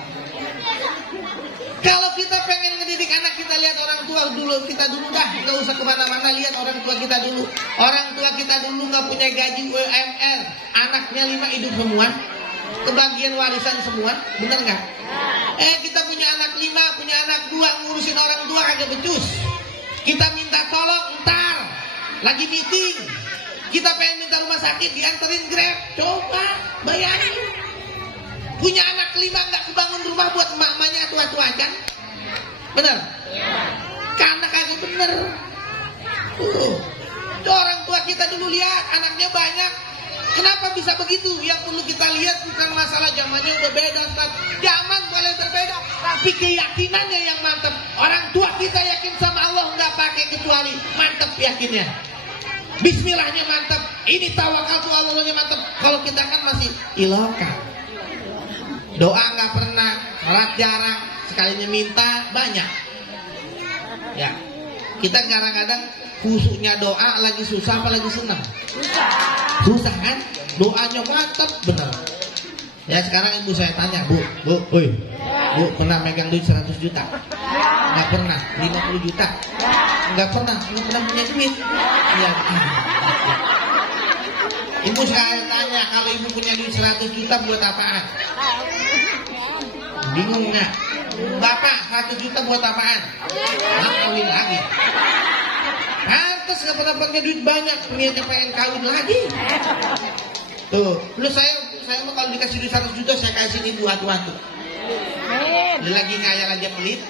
Kalau kita pengen ngedidik anak kita, lihat orang tua dulu, kita dulu dah, nggak usah kemana-mana, lihat orang tua kita dulu. Orang tua kita dulu nggak punya gaji UMR, anaknya 5 hidup semua, kebagian warisan semua, bener nggak? Kita punya anak 5, punya anak 2, ngurusin orang tua kagak becus. Kita minta tolong, ntar lagi meeting, kita pengen minta rumah sakit, dianterin Grab, coba bayangin. Punya anak 5 nggak kebangun rumah buat emak-emaknya tua-tua kan? Bener? Karena kagak bener. Orang tua kita dulu lihat anaknya banyak. Kenapa bisa begitu? Yang perlu kita lihat bukan masalah zamannya udah beda, Ustaz. Zaman boleh berbeda, tapi keyakinannya yang mantap. Orang tua kita yakin sama Allah nggak pakai kecuali, mantap yakinnya. Bismillahnya mantap. Ini tawakal tuh Allahnya mantap. Kalau kita kan masih iloka. Doa nggak pernah, sholat jarang, sekalinya minta banyak. Ya, kita kadang-kadang khususnya doa lagi susah apa lagi senang? Susah kan? Doanya mantap bener. Ya sekarang ibu saya tanya, Bu, pernah megang duit 100 juta? Nggak pernah. 50 juta? Nggak pernah. Nggak pernah punya duit? Ya. Ibu saya tanya, kalau ibu punya duit 100 juta buat apaan? Bingung nggak? Bapak 100 juta buat apaan? Kawin lagi. Pantes nggak pernah punya duit banyak, niatnya pengen kawin lagi. Tuh, lu saya mau kalau dikasih duit 100 juta saya kasih ibu atu-atu. Lagi ngayal aja pelit.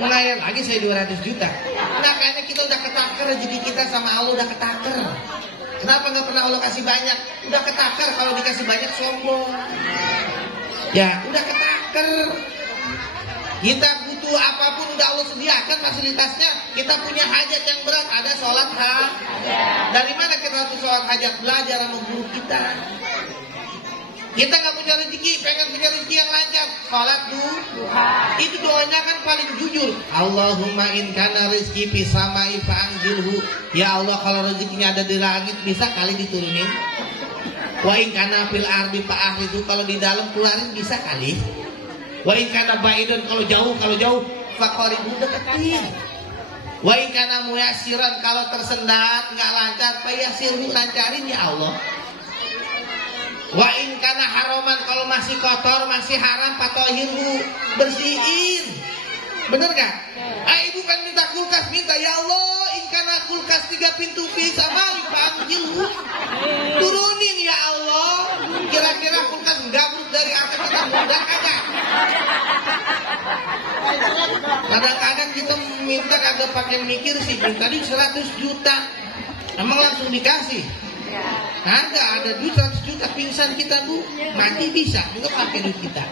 Ngayal lagi saya 200 juta. Nah kayaknya kita udah ketaker, rezeki kita sama Allah udah ketaker. Kenapa nggak pernah Allah kasih banyak? Udah ketaker, kalau dikasih banyak sombong. Ya, udah ketaker. Kita butuh apapun udah Allah sediakan fasilitasnya. Kita punya hajat yang berat, ada sholat hajat. Dari mana kita harus sholat hajat? Belajar sama guru kita. Kita nggak punya rezeki, pengen punya rezeki yang lancar, sholat duha. Itu doanya kan paling jujur. Allahumma in kana rizki fis samai fa'anzilhu. Ya Allah, kalau rezekinya ada di langit bisa kali diturunin. Wa in kana fil ardi fa'ahrizu, kalau di dalam keluarin bisa kali. Wa in kana ba'idun, kalau jauh faqaribu, deketin. Wa in kana muyassiran, kalau tersendat nggak lancar, fayassirhu, lancarin ya Allah. Wa in kana haraman, kalau masih kotor, masih haram, fatohirhu, bersihin. Bener gak? Ibu kan minta kulkas, minta ya Allah, in kana kulkas 3 pintu bisa mali panggilhu, turunin ya Allah. Kira-kira kulkas gabruk dari atas kita mudah kagak? Kadang-kadang kita minta kagak pakai mikir sih, minta di 100 juta, emang langsung dikasih? Ada duit 100 juta, pingsan kita Bu, mati bisa, juga pakai duit kita.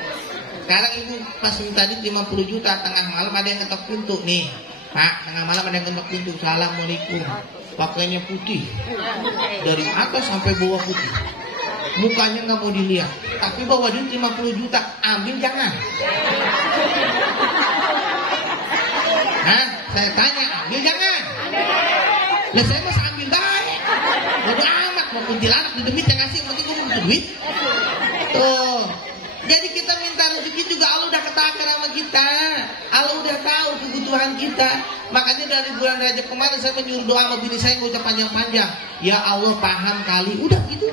Sekarang ibu pas minta duit 50 juta, tengah malam ada yang ketok pintu nih, Pak, tengah malam ada yang ketok pintu, Assalamualaikum, pakainya putih, dari atas sampai bawah putih, mukanya nggak mau dilihat, tapi bawa duit 50 juta, ambil jangan. Saya tanya, ambil jangan. Lah saya masa ambil baik, bodo amat, mau kuntilanak di demit yang ngasih, penting gue mau duit. Tuh, jadi kita minta rezeki juga Allah udah ketaker sama kita, Allah udah tahu kebutuhan kita. Makanya dari bulan Rajab kemarin saya menyuruh doa sama bini saya, nggak usah panjang-panjang. Ya Allah paham kali, udah gitu.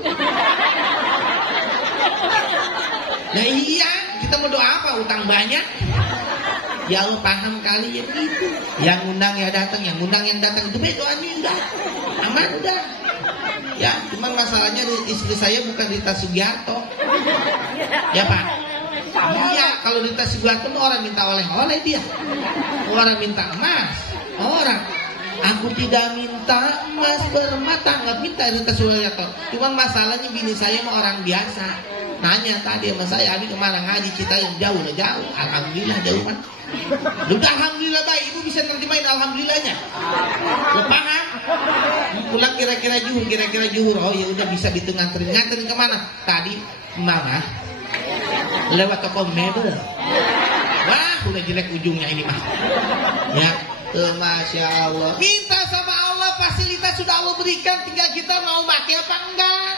Nah iya, kita mau doa apa? Utang banyak. Ya Allah paham kali, ya begitu. Yang undang ya datang, yang undang yang datang, itu baik doanya udah aman udah. Ya cuman masalahnya istri saya bukan Rita Sugiarto. Ya Pak. Iya, kalau Rita Sugiarto orang minta oleh-oleh dia, orang minta emas, orang. Aku tidak minta emas bermata, nggak minta Rita Sugiarto. Cuman masalahnya bini saya mah orang biasa. Nanya tadi sama saya, Abi kemana ngaji, kita yang jauh lah jauh. Alhamdulillah jauh kan. Udah alhamdulillah baik, ibu bisa nerjemahin alhamdulillahnya. Lo paham? Pulang kira-kira juhur. Oh ya udah bisa dihitung nganterin kemana? Tadi mana? Lewat toko mebel. Wah udah jelek ujungnya ini mah. Ya, Masya Allah. Minta sama Allah, fasilitas sudah Allah berikan, tinggal kita mau pakai apa enggak.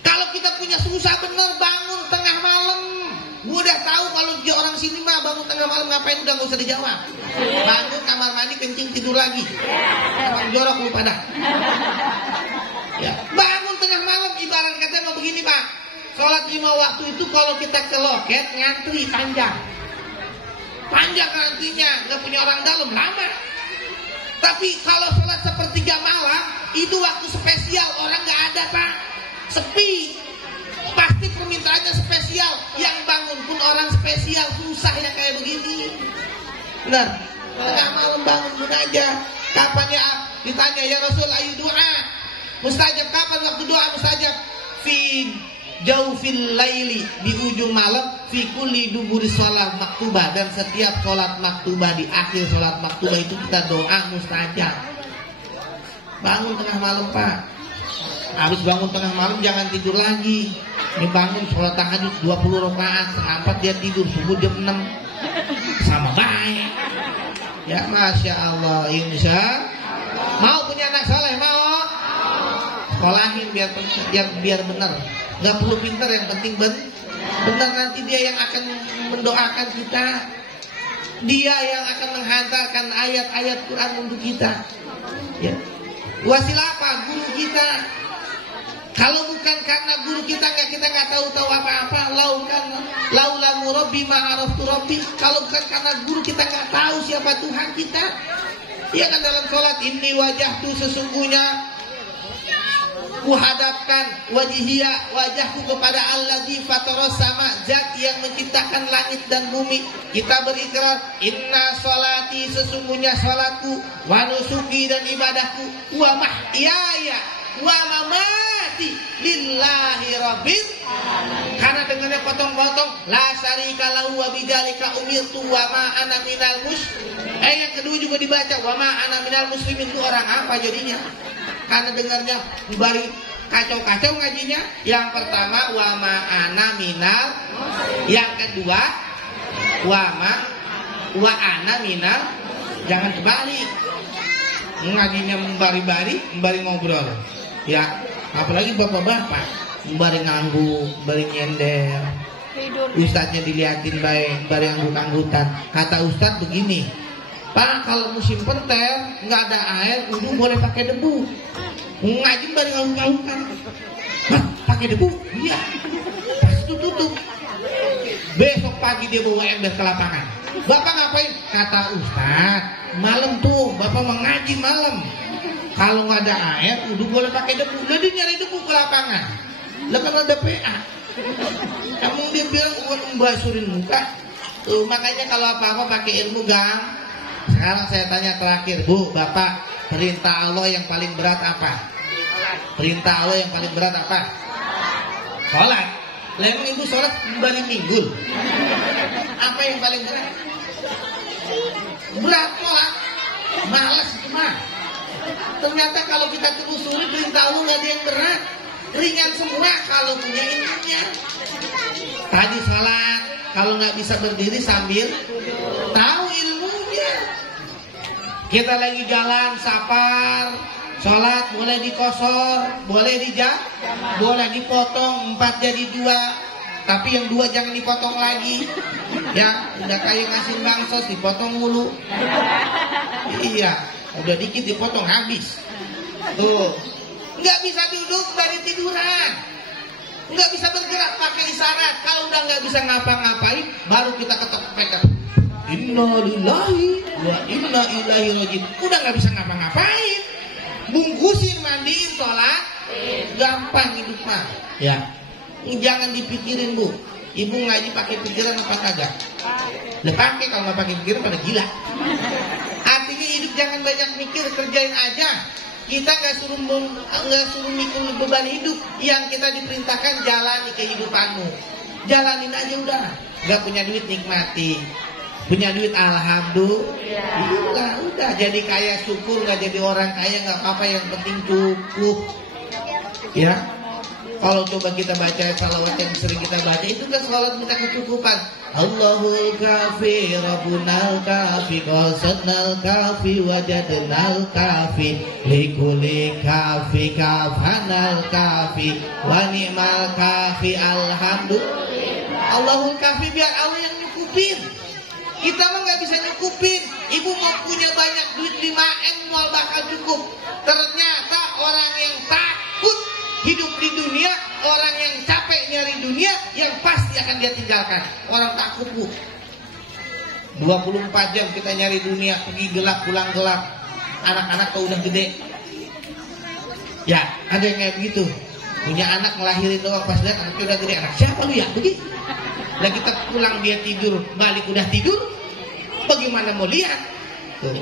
Kalau kita punya susah bener, bangun tengah malam. Gue udah tahu kalau dia orang sini mah bangun tengah malam ngapain, udah gak usah dijawab. Bangun kamar mandi kencing tidur lagi. Emang jorok lu pada. Ya, bangun tengah malam ibarat kata mau begini Pak. Sholat 5 waktu itu kalau kita ke loket ngantri panjang. Panjang ngantrinya, gak punya orang dalam lama. Tapi kalau sholat sepertiga malam itu waktu spesial, orang gak ada Pak. Sepi. Pasti permintaannya spesial. Yang bangun pun orang spesial. Susah yang kayak begini. Benar. Tengah malam bangun pun aja. Kapan ya? Ditanya ya Rasul ayu doa. Mustajab kapan waktu doa mustajab? Fi jaufil laili, di ujung malam. Fi kulli duburi sholat maktubah. Dan setiap sholat maktubah, di akhir sholat maktubah itu kita doa mustajab. Bangun tengah malam Pak. Habis bangun tengah malam jangan tidur lagi. Ini bangun sholat tahajud 20 rakaat, setengah 4 dia tidur, subuh jam 6. Sama baik. Ya Masya Allah. Insya mau punya anak soleh, mau sekolahin biar benar. Gak perlu pintar, yang penting benar. Nanti dia yang akan mendoakan kita. Dia yang akan menghantarkan ayat-ayat Quran untuk kita. Ya. Wasilah apa? Guru kita. Kalau bukan karena guru kita nggak tahu apa-apa. Laula murabbi ma'araftu rabbi. Kalau bukan karena guru kita nggak tahu siapa Tuhan kita. Ya kan dalam sholat ini wajahku sesungguhnya kuhadapkan wajahku kepada Alladzi fataras sama, zat yang menciptakan langit dan bumi. Kita berikrar inna sholati, sesungguhnya sholatku, wa nusuki, dan ibadahku, wa mahyaya wa mamati lillahi rabbil. Karena dengannya potong-potong, la syarika lahu wa bidzalika umirtu wa ma ana minal yang kedua juga dibaca wa ma ana minal muslimin. Itu orang apa jadinya? Karena dengarnya bari kacau-kacau ngajinya. Yang pertama wa ma ana minal, yang kedua wa ana minal. Jangan kebalik. Ngajinya membari ngobrol. Ya, apalagi bapak-bapak membari ngangguk, membari nyender. Ustadznya diliatin baik, bari angguk-anggutan. Kata ustadz begini, Pak, kalau musim pentel nggak ada air, udah boleh pakai debu. Ngaji bari ngangguk-anggutan. Pakai debu? Iya. Pas itu tutup. Besok pagi dia bawa ember ke lapangan. Bapak ngapain? Kata ustadz, malam tuh bapak mengaji malam. Kalau nggak ada air, udah boleh pakai debu. Jadi nyari debu ke lapangan. Lah kan ada PA. Kamu dia bilang buat membasurin muka. Tuh makanya kalau apa-apa pakai ilmu gang. Sekarang saya tanya terakhir, Bu, Bapak, perintah Allah yang paling berat apa? Perintah Allah yang paling berat apa? Sholat. Lah emang ibu sholat kembali minggul. Apa yang paling berat? Berat sholat. Malas itu mah. Ternyata kalau kita telusuri perintah Allah nggak ada yang berat, ringan semua kalau punya ilmunya. Tadi sholat, kalau nggak bisa berdiri sambil tahu ilmunya. Kita lagi jalan safar, sholat boleh dikosor, boleh boleh dipotong 4 jadi 2. Tapi yang 2 jangan dipotong lagi. Ya, udah kayak ngasih bangsos dipotong mulu. Iya, udah dikit dipotong habis. Tuh, nggak bisa duduk dari tiduran, nggak bisa bergerak pakai isyarat. Kalau udah nggak bisa ngapa-ngapain, baru kita ketok-ketok. Inna lillahi wa inna ilaihi rajiun. Udah nggak bisa ngapa-ngapain, bungkusin, mandiin, sholat, gampang hidup mah. Ya, jangan dipikirin Bu. Ibu ngaji pakai pikiran apa kagak? Lah pakai, kalau nggak pakai pikiran pada gila. Artinya hidup jangan banyak mikir, kerjain aja. Kita nggak suruh mikul beban hidup. Yang kita diperintahkan jalani kehidupanmu. Jalanin aja udah. Gak punya duit nikmati. Punya duit alhamdulillah. Udah jadi kaya syukur. Gak jadi orang kaya nggak apa-apa. Yang penting cukup. Ya. Kalau coba kita baca salawat yang sering kita baca, itu kan salawat minta kecukupan. Allahul kafi, Rabbunal kafi, qasadnal kafi, wajadnal kafi, likuli kafi, kafanal kafi, wa ni'mal kafi, alhamdulillah. Allahul kafi, biar Allah yang nyukupin. Kita mah nggak bisa nyukupin. Ibu mau punya banyak duit 5M mau bakal cukup. Ternyata orang yang takut hidup di dunia, orang yang capek nyari dunia, yang pasti akan dia tinggalkan. Orang takut, Bu. 24 jam kita nyari dunia, pergi gelap pulang gelap. Anak-anak tuh udah gede. Ya, ada yang kayak begitu. Punya anak ngelahirin doang, pas lihat anaknya udah gede. Anak siapa lu ya? Begitu. Lah kita pulang dia tidur, balik udah tidur. Bagaimana mau lihat? Tuh.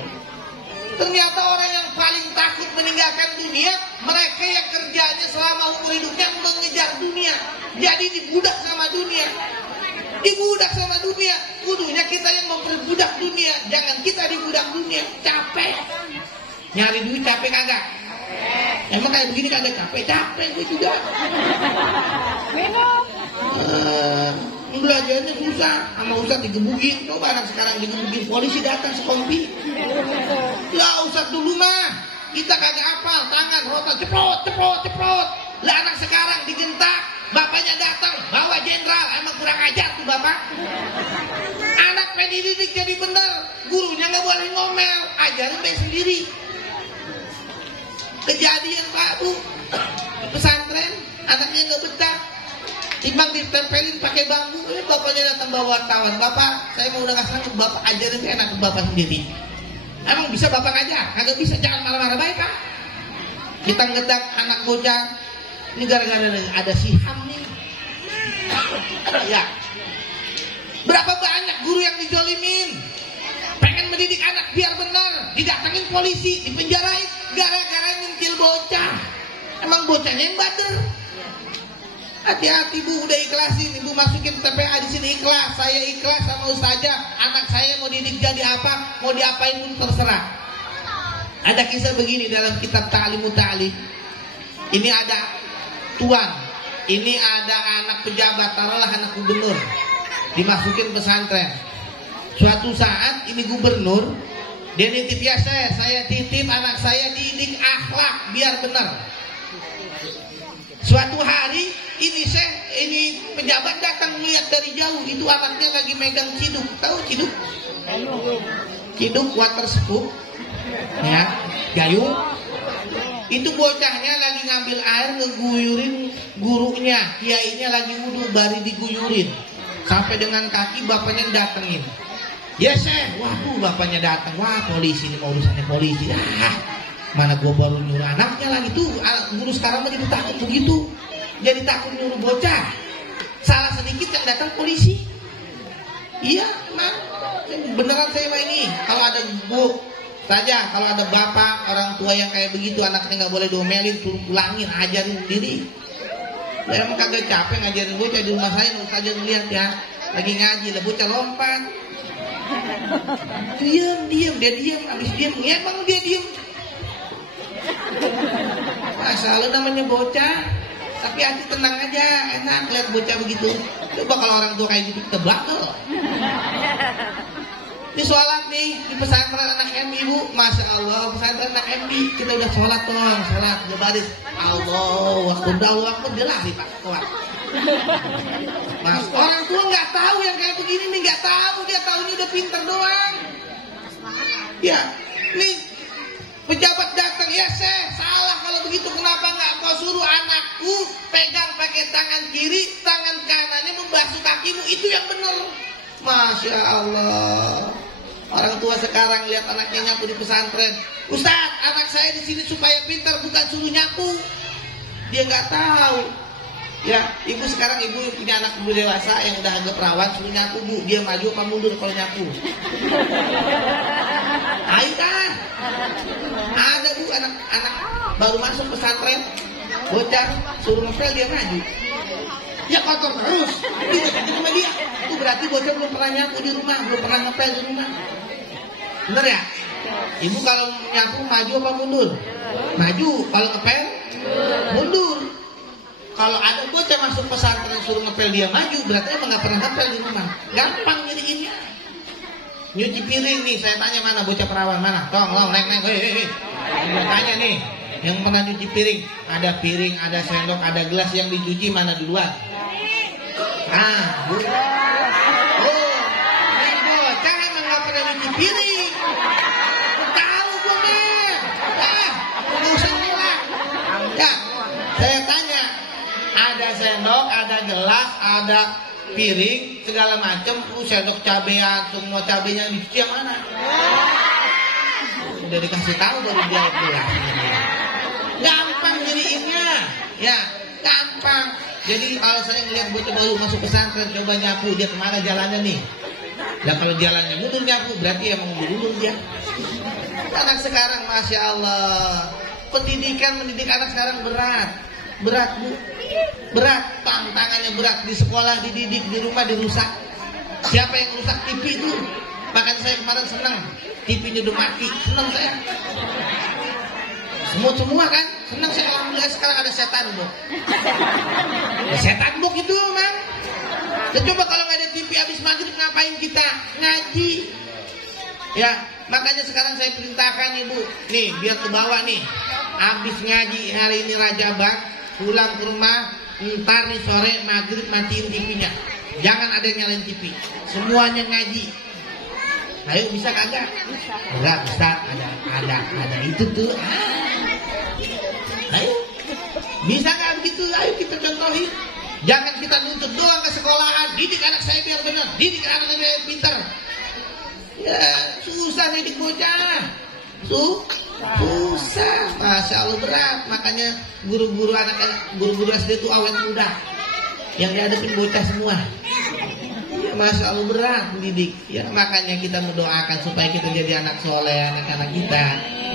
Ternyata orang yang paling takut meninggalkan dunia, mereka yang kerjanya selama umur hidupnya mengejar dunia. Jadi dibudak sama dunia. Dibudak sama dunia. Kudunya kita yang memperbudak dunia. Jangan kita dibudak dunia. Capek. Nyari duit capek kagak? Emang kayak begini kagak capek? Capek gue juga. Belajarnya susah, sama Ustaz digebukin. Coba anak sekarang digebukin, polisi datang sekompi. Ya Ustaz dulu mah kita kagak hafal, tangan rotan ceprot ceprot ceprot. Lah anak sekarang digentak, bapaknya datang bawa jenderal. Emang kurang ajar tuh bapak. Anak pendidik jadi bener, gurunya nggak boleh ngomel, ajarin baik sendiri. Kejadian Pak Bu, pesantren anaknya nggak betah. Timbang ditempelin pakai bambu, bapaknya datang bawa wartawan. Bapak, saya mau udah nggak sanggup, bapak ajarin ke anak bapak sendiri. Emang bisa bapak ngajar? Kagak bisa, jangan marah-marah baik Pak. Kita ngedak anak bocah, ini gara-gara ada siham nih. Ya, berapa banyak guru yang dijolimin, pengen mendidik anak biar benar, didatengin polisi, dipenjarain, gara-gara nyentil bocah. Emang bocahnya yang bader. Hati-hati Bu, udah ikhlasin, Ibu masukin TPA di sini ikhlas, saya ikhlas sama ustazah, anak saya mau didik jadi apa, mau diapain pun terserah. Ada kisah begini dalam kitab Ta'limut Ta'lim. Ini ada tuan, ini ada anak pejabat, taruhlah anak gubernur, dimasukin pesantren. Suatu saat ini gubernur, dia nitip ya saya titip anak saya didik akhlak biar benar. Suatu hari ini pejabat datang melihat dari jauh, itu anaknya lagi megang ciduk. Tahu ciduk? Ciduk water spoon, ya, gayung. Itu bocahnya lagi ngambil air ngeguyurin gurunya, kiainya lagi wudhu, bari diguyurin sampai dengan kaki. Bapaknya datengin. Ya waduh bapaknya datang, wah polisi ini mau urusannya polisi. Mana gua baru nyuruh anaknya lagi tuh, anak guru sekarang menjadi takut begitu. Jadi takut nyuruh bocah. Salah sedikit yang datang polisi. Iya, nah, beneran saya mah ini. Kalau ada bu saja, kalau ada bapak orang tua yang kayak begitu, anaknya nggak boleh domelin, suruh pulangin, ajarin sendiri. Saya emang kagak capek ngajarin bocah di rumah saya, ustaz aja ngeliat ya, lagi ngaji, lah bocah lompat. Diam, dia diam, abis diam, emang dia diam. Masalah namanya bocah, tapi hati tenang aja, enak lihat bocah begitu. Coba kalau orang tua kayak gitu kita bakal. Ini sholat nih di pesantren anak MI Bu, masya Allah pesantren anak MI kita udah sholat dong, sholat udah baris, Allahu Akbar, dia lari Pak keluar. Mas orang tua nggak tahu yang kayak begini nih, nggak tahu, dia tahunya udah pinter doang. Ya, nih pejabat datang, ya salah kalau begitu, kenapa nggak kau suruh anakku pegang pakai tangan kiri, tangan kanannya membasuh kakimu, itu yang benar. Masya Allah. Orang tua sekarang lihat anaknya nyapu di pesantren, Ustaz, anak saya di sini supaya pintar, bukan suruh nyapu. Dia nggak tahu. Ya, ibu sekarang ibu punya anak ibu dewasa yang udah agak perawan, suruh nyapu Bu, dia maju apa mundur kalau nyapu? Aitan. Ada Bu anak-anak baru masuk pesantren, bocah suruh ngepel dia maju. Ya kotor terus. Dia di rumah dia. Itu berarti bocah belum pernah nyapu di rumah, belum pernah ngepel di rumah. Bener ya? Ibu kalau nyapu maju apa mundur? Maju. Kalau ngepel mundur. Kalau ada bocah masuk pesantren suruh ngepel dia maju, berarti emang nggak pernah ngepel di rumah. Gampang nyiriinnya. Nyuci piring nih, saya tanya mana bocah perawan mana? Tolong, neng, hei. Saya tanya nih, yang pernah nyuci piring, ada piring, ada sendok, ada gelas yang dicuci mana duluan? Bu. Oh, ini bocah emang nggak pernah nyuci piring. Tahu gue nih. Nggak usah ngulang. Ya, saya tanya. Ada sendok, ada gelas, ada piring, segala macam. Sendok cabean, semua cabenya dicuci yang mana? Udah dikasih tahu baru dia pulang. Gampang nyiriinnya, ya gampang. Jadi kalau saya ngeliat bocah baru masuk pesantren, coba nyapu, dia kemana jalannya nih? Dan kalau jalannya mundur nyapu, berarti emang mundur dia. Anak sekarang, masya Allah, mendidik anak sekarang berat Bu, berat, tantangannya berat. Di sekolah dididik, di rumah dirusak. Siapa yang rusak TV itu? Makanya saya kemarin senang, TV-nya udah mati, senang saya. Semua kan, senang saya. Alhamdulillah sekarang ada setan Bu. Setan Bu itu man. Ya, coba kalau nggak ada TV habis maghrib ngapain kita? Ngaji. Ya, makanya sekarang saya perintahkan Ibu, nih biar ke bawah nih. Habis ngaji hari ini Rajabang, pulang ke rumah, ntar nih sore maghrib matiin TV-nya. Jangan ada yang nyalain TV. Semuanya ngaji. Ayo bisa kagak? Enggak bisa. Ada itu tuh. Ayo. Bisa nggak begitu? Ayo kita contohin. Jangan kita nuntut doang ke sekolahan. Didik anak saya biar benar. Didik anak saya biar pintar. Ya susah didik bocah. Susah, masya Allah berat. Makanya guru-guru guru-guru SD itu awet muda yang dihadapin bocah semua. Ya, masya Allah berat mendidik. Ya makanya kita mendoakan supaya kita jadi anak soleh, anak-anak kita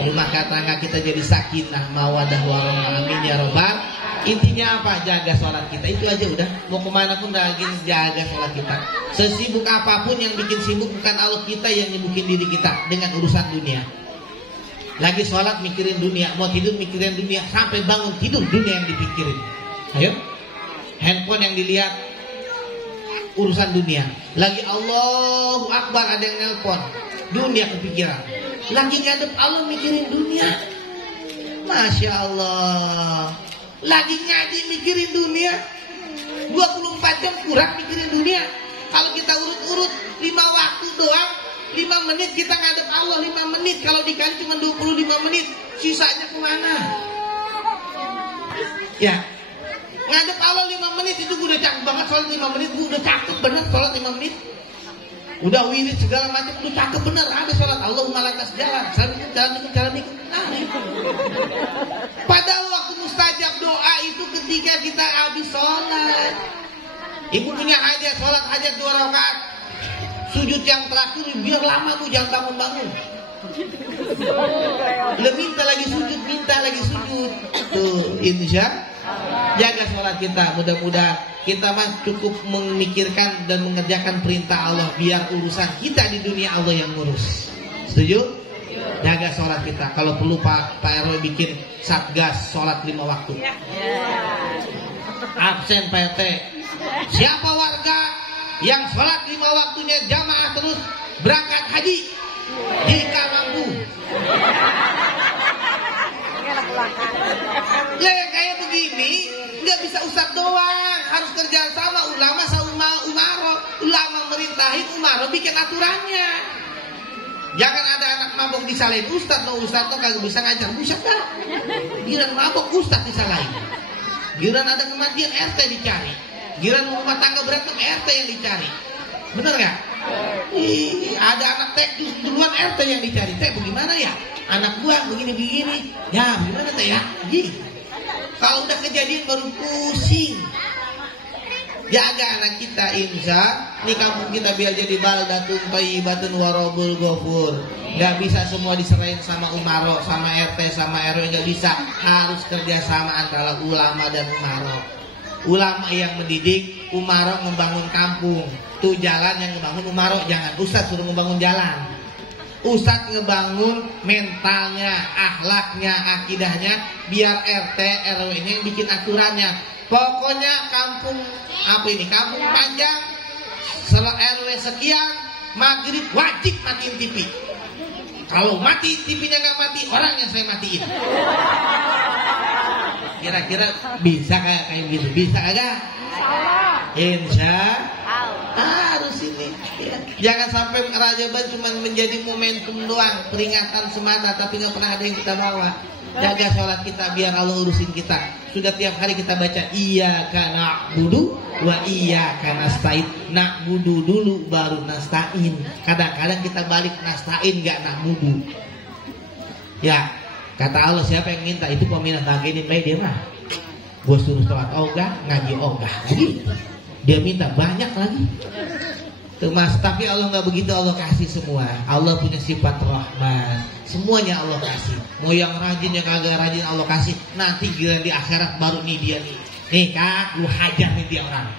rumah tangga kita jadi sakinah, mawadah, warahmah, amin ya robbal. Intinya apa? Jaga sholat kita. Itu aja udah. Mau kemana pun lagi jaga sholat kita. Sesibuk apapun yang bikin sibuk bukan Allah, kita yang nyibukin diri kita dengan urusan dunia. Lagi sholat mikirin dunia, mau tidur mikirin dunia, sampai bangun tidur dunia yang dipikirin. Ayo, handphone yang dilihat urusan dunia. Lagi Allahu Akbar ada yang nelpon, dunia kepikiran. Lagi ngadep Allah mikirin dunia. Masya Allah. Lagi ngaji mikirin dunia. 24 jam kurang mikirin dunia. Kalau kita urut-urut 5 waktu doang, 5 menit kita ngadep Allah 5 menit. Kalau dikali cuma 25 menit, sisanya kemana? Ya, ngadep Allah 5 menit itu udah cakep banget. Sholat 5 menit udah cakep bener. Sholat 5 menit udah wirid segala macam udah cakep bener. Ada sholat Allahumma lantas jalan jalan ikut. Nah, itu. Padahal waktu mustajab doa itu ketika kita habis sholat. Ibu punya hajat, sholat hajat 2 rakaat, sujud yang terakhir biar lama Bu, jangan bangun-bangun. Minta lagi sujud. Tuh, insya jaga sholat kita. Mudah-mudahan kita cukup memikirkan dan mengerjakan perintah Allah, biar urusan kita di dunia Allah yang ngurus. Setuju? Jaga sholat kita. Kalau perlu Pak RW bikin satgas sholat 5 waktu. Absen Pak RT. Siapa warga yang sholat 5 waktunya jamaah terus berangkat haji jika mampu. Kayak begini nggak bisa ustadz doang, harus kerja sama ulama sama umaro. Ulama merintahin, umaro bikin aturannya. Jangan ada anak mabok disalahin ustadz, ustadz kagak bisa ngajar, bisa gak? Giliran mabok ustadz disalahin. Giliran ada kematian RT dicari. Giliran rumah tangga berantem RT yang dicari. Bener gak? Ada anak tek duluan RT yang dicari. Teh bagaimana ya? Anak gua begini-begini. Ya bagaimana teh ya? Kalau udah kejadian baru pusing. Jaga anak kita, insya ini kampung kita biar jadi baldatun thayyibatun warabul ghafur. Gak bisa semua diserahin sama umaro, sama RT, sama RW. Gak bisa. Harus kerjasama antara ulama dan umaro. Ulama yang mendidik, umaro membangun kampung. Tuh jalan yang membangun umaro. Jangan ustadz suruh membangun jalan. Ustadz ngebangun mentalnya, akhlaknya, akidahnya, biar RT RW-nya yang bikin aturannya. Pokoknya kampung kampung panjang, RW sekian, maghrib wajib matiin TV. Kalau mati TV-nya nggak mati, orangnya saya matiin. Kira-kira bisa kayak gitu? Bisa agak? Insya harus ini. Jangan sampai Rajaban cuma menjadi momentum doang, peringatan semata, tapi nggak pernah ada yang kita bawa. Jaga sholat kita biar Allah urusin kita. Sudah tiap hari kita baca iyyaka na'budu wa iyyaka nasta'in. Na'budu dulu baru nasta'in. Kadang-kadang kita balik nasta'in gak na'budu. Ya, kata Allah siapa yang minta itu peminat bagian baik dia mah. Gue suruh sholat ogah, ngaji ogah. Dia minta banyak lagi. Mas, tapi Allah nggak begitu, Allah kasih semua. Allah punya sifat rahman, semuanya Allah kasih. Mau yang rajin yang agak rajin Allah kasih. Nanti giliran di akhirat baru nih dia nih kak, lu hajar nih dia orang.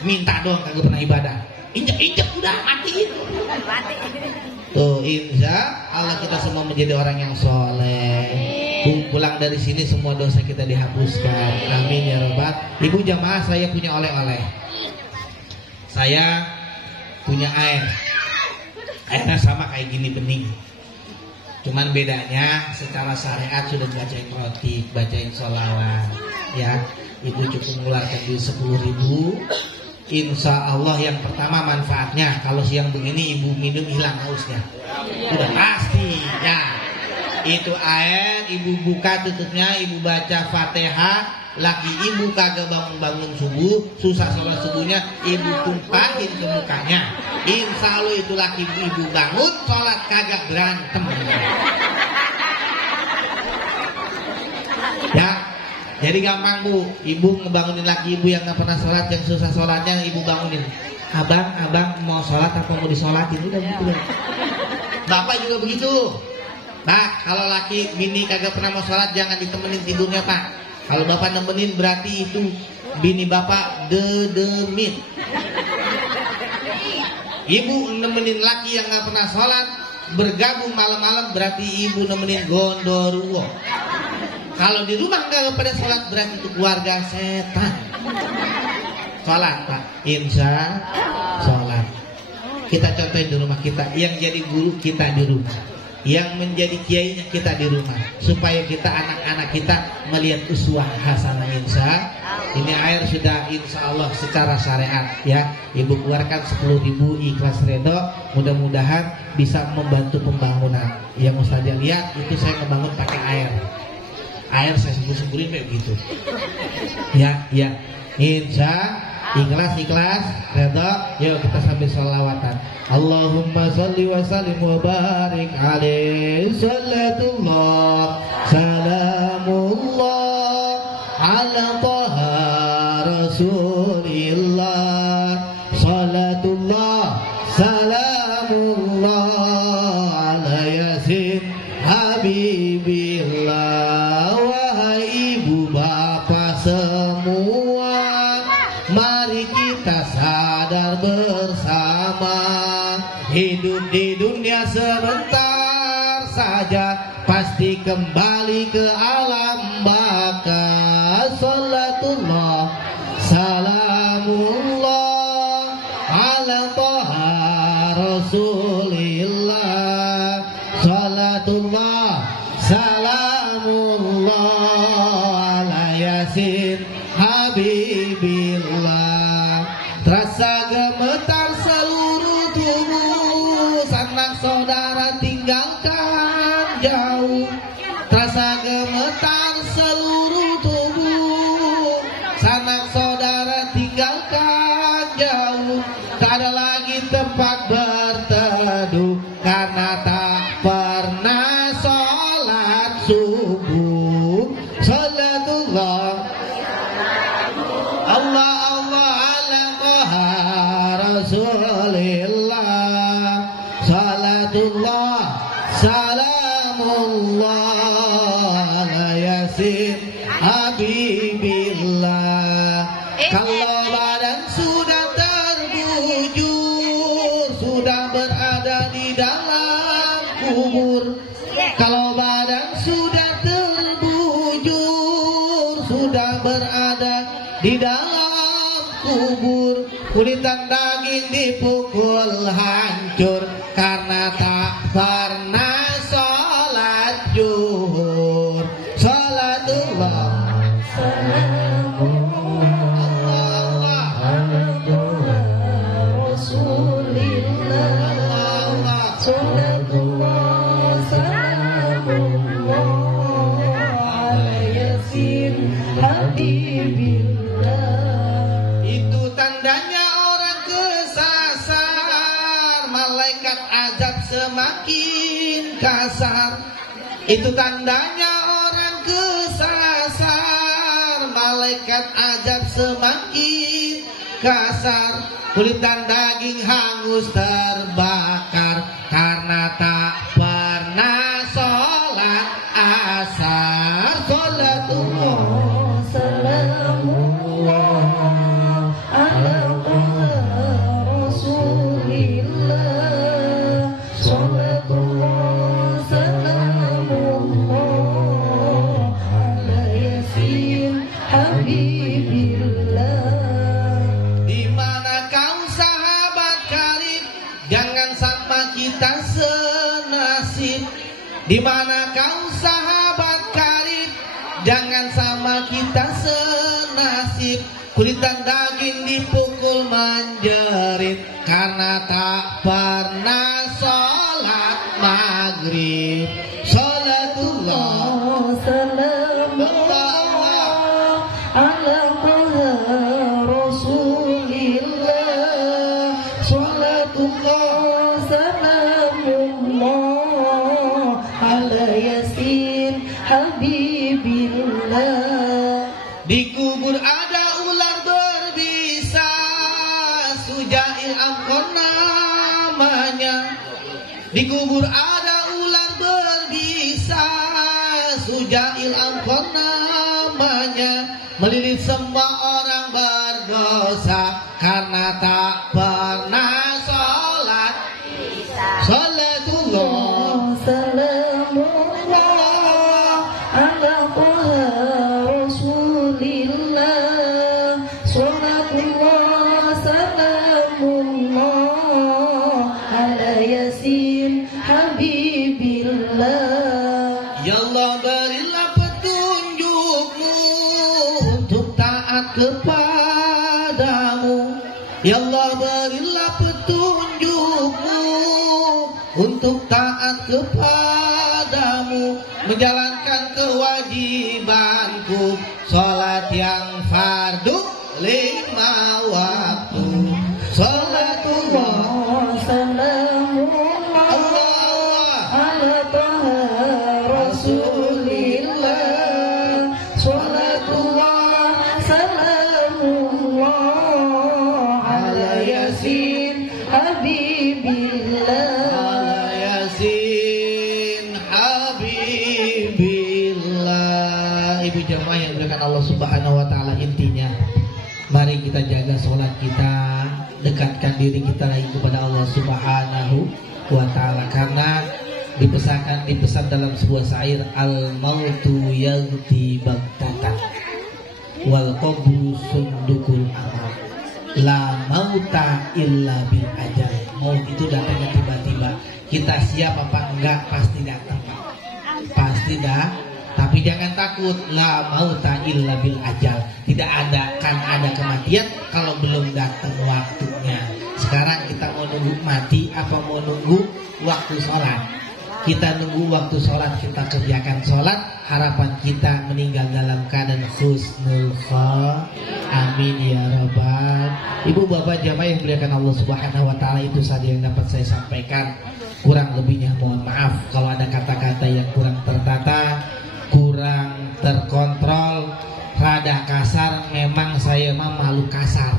Minta doang kagak pernah ibadah. Injek udah mati. Tuh insya Allah kita semua menjadi orang yang soleh. Pulang dari sini semua dosa kita dihapuskan. Amin ya rabbal. Ibu jamaah, saya punya oleh-oleh. Saya punya airnya sama kayak gini bening, cuman bedanya secara syariat sudah bacain roti, bacain sholawat ya. Ibu cukup mengeluarkan duit 10.000. Insya Allah yang pertama manfaatnya kalau siang begini ibu minum hilang hausnya, sudah pasti ya. Itu air ibu buka tutupnya, ibu baca Fatihah. Laki ibu kagak bangun subuh, susah sholat subuhnya, ibu tumpahin ke mukanya. Insya Allah itu laki ibu bangun sholat kagak berantem. Ya, jadi gampang bu. Ibu ngebangunin laki ibu yang nggak pernah sholat, yang susah sholatnya, ibu bangunin. Abang mau sholat apa mau disolatin? Udah gitu. Bapak juga begitu. Pak, kalau laki bini kagak pernah mau sholat jangan ditemenin tidurnya pak. Kalau bapak nemenin berarti itu bini bapak dedemit. Ibu nemenin laki yang gak pernah sholat bergabung malam-malam berarti ibu nemenin gondoruo. Kalau di rumah gak pada sholat berarti itu keluarga setan. Sholat pak, insya sholat. Kita contohin di rumah kita, yang jadi guru kita di rumah, yang menjadi kiainya kita di rumah, supaya kita anak-anak kita melihat uswah hasanah. Insya ini air sudah insya Allah secara syariat ya. Ibu keluarkan 10.000 ikhlas redho, mudah-mudahan bisa membantu pembangunan. Yang Ustaz lihat itu saya ngebangun pakai air saya sembur-semburin kayak begitu ya. Insya ikhlas redho. Yuk kita sambil sholawatan. Allahumma salli wa sallim wa barik alaihi. Salatullah salamullah ala taha rasulillah. Salatullah salamullah ala yasin habibillah. Wahai ibu bapak semua, mari kita sadar bersama, hidup di dunia sebentar saja, pasti kembali ke alam baka. Salatullah salamullah ala taha rasulillah. Salatullah salamullah ala yasin habibillah. Terasa gemetar seluruh tubuh, sanak saudara tinggalkan jauh. Terasa gemetar seluruh tubuh, sanak saudara tinggalkan jauh. Tak ada lagi tempat berteduh karena tak pernah sholat subuh. Salatullah Allah Rasulillah. Salatullah salamullah ala yasin habibillah. Kalau badan sudah terbujur, sudah berada di dalam sudah berada di dalam kubur, kulit dan daging dipukul hancur karena tak pernah sholat zuhur. Salatullah itu tandanya orang kesasar, malaikat azab semakin kasar. Itu tandanya orang kesasar, malaikat azab semakin kasar. Kulit dan daging hangus terbakar karena tak pernah sholat asar. Sholatullah di mana kau sahabat karib, jangan sama kita senasib. Kulit dan daging dipukul menjerit karena tak pernah sholat maghrib. Sholatullah salamullah ala Rasulillah. Sholatullah salamullah ala Yasin Habibillah. Di kubur ada ular berbisa, Sujail Amqon namanya. Di kubur ada ular berbisa, Sujail Amqon namanya. Melilit semua orang berdosa karena tak pernah sholat. Sholatullah salamullah ala Rasulillah. Sholatullah salamullah ala Yasin Habibillah. Ya Allah, berilah petunjukmu untuk taat kepadamu. Ya Allah, berilah petunjukmu untuk taat kepadamu, menjalankan kewajibanku, sholat yang fardu 5 waktu. Sholatullah salamullah ala Taha Rasulillah. Sholatullah salamullah ala Yasin Habibillah. Ibu jamaah yang dimuliakan Allah Subhanahu wa taala, intinya mari kita jaga sholat kita, dekatkan diri kita lagi kepada Allah Subhanahu wa taala, karena dipesan dalam sebuah syair, al mautu yagti baghtatan wal qabru sundukul amal, la mauta illa bil ajal. Maut itu datangnya tiba-tiba, kita siap apa enggak pasti datang, pasti dah. Tapi jangan takut, la mauta illa bil ajal. Tidak akan ada kematian kalau belum datang waktunya. Sekarang kita mau nunggu mati apa mau nunggu waktu sholat? Kita nunggu waktu sholat, kita kerjakan sholat. Harapan kita meninggal dalam keadaan husnul khotimah. Amin ya rabbal. Ibu bapak jamaah yang dimuliakan Allah Subhanahu wa taala, itu saja yang dapat saya sampaikan. Kurang lebihnya mohon maaf kalau ada kata-kata yang kurang tertata, kurang terkontrol, rada kasar. Memang saya mah malu kasar,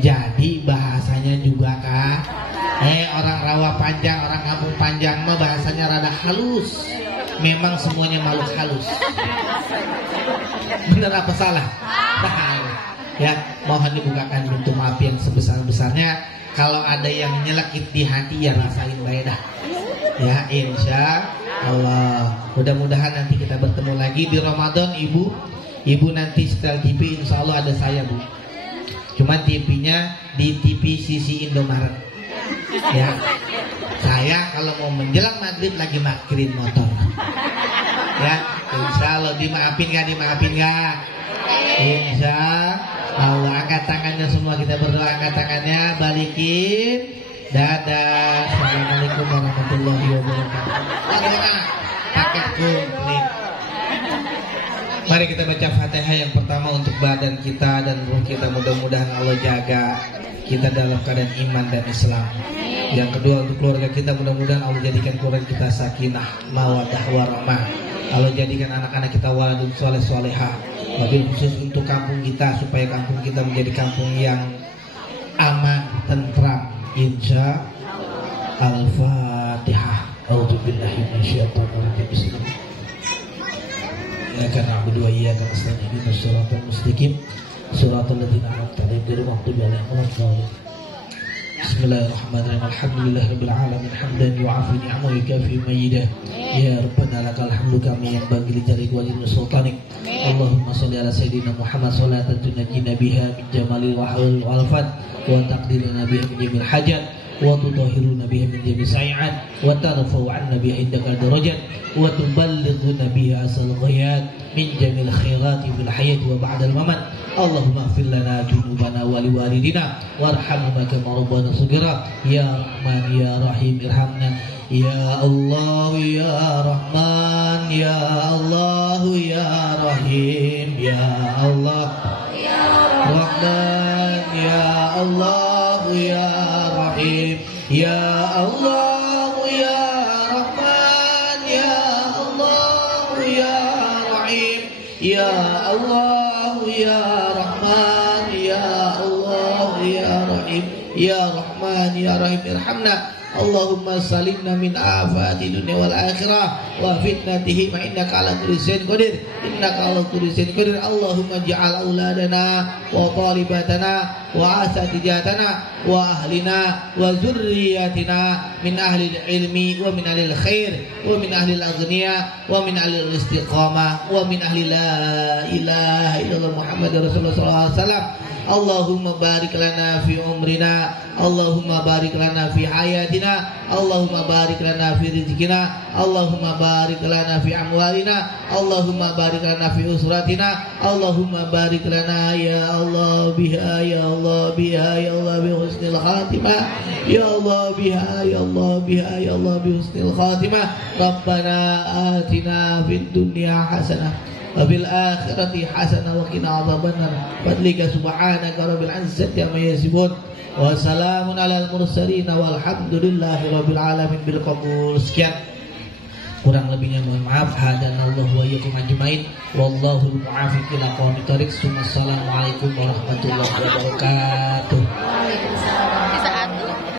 jadi bahasanya juga kak orang rawa panjang, orang kampung panjang mah bahasanya rada halus. Memang semuanya makhluk halus. Benar apa salah? Ya, mohon dibukakan pintu maaf yang sebesar-besarnya. Kalau ada yang nyelekit di hati ya rasain baik dah. Ya, insya Allah. Mudah-mudahan nanti kita bertemu lagi di Ramadan, Ibu. Ibu nanti setel TV insya Allah ada saya Bu. Cuman TV-nya di TV sisi Indomaret. Ya. Saya kalau mau menjelang maghrib lagi parkirin motor. Ya, insya Allah dimaafin gak? Insya Allah. Angkat tangannya semua, kita berdoa, angkat tangannya, balikin. Dadah. Assalamualaikum warahmatullahi wabarakatuh. Paket komplit. Mari kita baca Fatihah yang pertama untuk badan kita dan ruh kita, mudah-mudahan Allah jaga kita dalam keadaan iman dan Islam. Yang kedua untuk keluarga kita, mudah-mudahan Allah jadikan keluarga kita sakinah, mawaddah, warahmah. Allah jadikan anak-anak kita waladun soleh solehah. Wabil khusus untuk kampung kita, supaya kampung kita menjadi kampung yang aman, tentram. Insya Al-Fatihah. A'udzubillahi minasyaitonir rajim. Bismillah. Iyyaka na'budu wa iyyaka nasta'in. Ihdinas siratal mustaqim. Siratal ladzina an'amta 'alaihim ghairil maghdubi 'alaihim waladdallin. Bismillahirrahmanirrahim. Alhamdulillahirabbil alamin hamdan yu'afi ni'amahu wa yukafi majidah. Ya rabbana lakal hamdu kama yanbaghi li jalali wajhi sultanik. Allahumma shalli ala sayyidina Muhammad salatan tunajjina biha min jamalil wahwil wal fat wa taqdiruna biha min jamil hajat wa tutahhiruna biha min jamil sayi'at wa tarfa'u 'anna biha indaka darajat wa tuballighuna biha asal ghayat min jamil khairati fil hayati wa ba'dal mamat. Allahumma ighfir lana dzunubana wa liwalidina warhamna kama rabbana shaghira. Ya Rahman ya Rahim irhamna. Ya Allah ya Rahman ya Allah ya Rahim. Ya Allah ya Rahman ya Allah ya Rahim. Ya Allah ya Rahman ya Allah ya Rahim. Ya Allah ya Rahman ya Allah ya Rahim. Ya Rahman ya Rahim irhamna. Allahumma salimna min afati dunia wal akhirah wa fitnatihi ma innaka ala kulli shay'in qadir. Innaka ala kulli shay'in qadir. Allahumma ja'al auladana wa talibatana wa asatijatana wa ahlina wa zurriyatina min ahli ilmi wa min ahli khair wa min ahli al-aghniya wa min ahli al-istiqamah wa min ahli la ilaha illallah Muhammadur Rasulullah sallallahu alaihi wasallam. Allahumma barik lana fi umrina. Allahumma barik lana fi hayatina. Allahumma barik lana fi rizqina. Allahumma barik lana fi amwalina. Allahumma barik lana fi usratina. Allahumma barik lana ya Allah biha ya Allah biha ya Allah bi husnil khatimah. Ya Allah biha ya Allah biha ya Allah bi husnil khatimah. Rabbana atina fid dunya hasanah wa bil akhirati hasanah wa qina adzabannar. Fadlika subhanaka rabbil izzati amma yasifun wa salamun alal mursalin walhamdulillahi rabbil alamin bil qabul. Sekian, kurang lebihnya mohon maaf. Hadanallahu wa iyyakum ajmain. Wallahu muwaffiq ila aqwamit thoriq. Wassalamualaikum warahmatullahi wabarakatuh.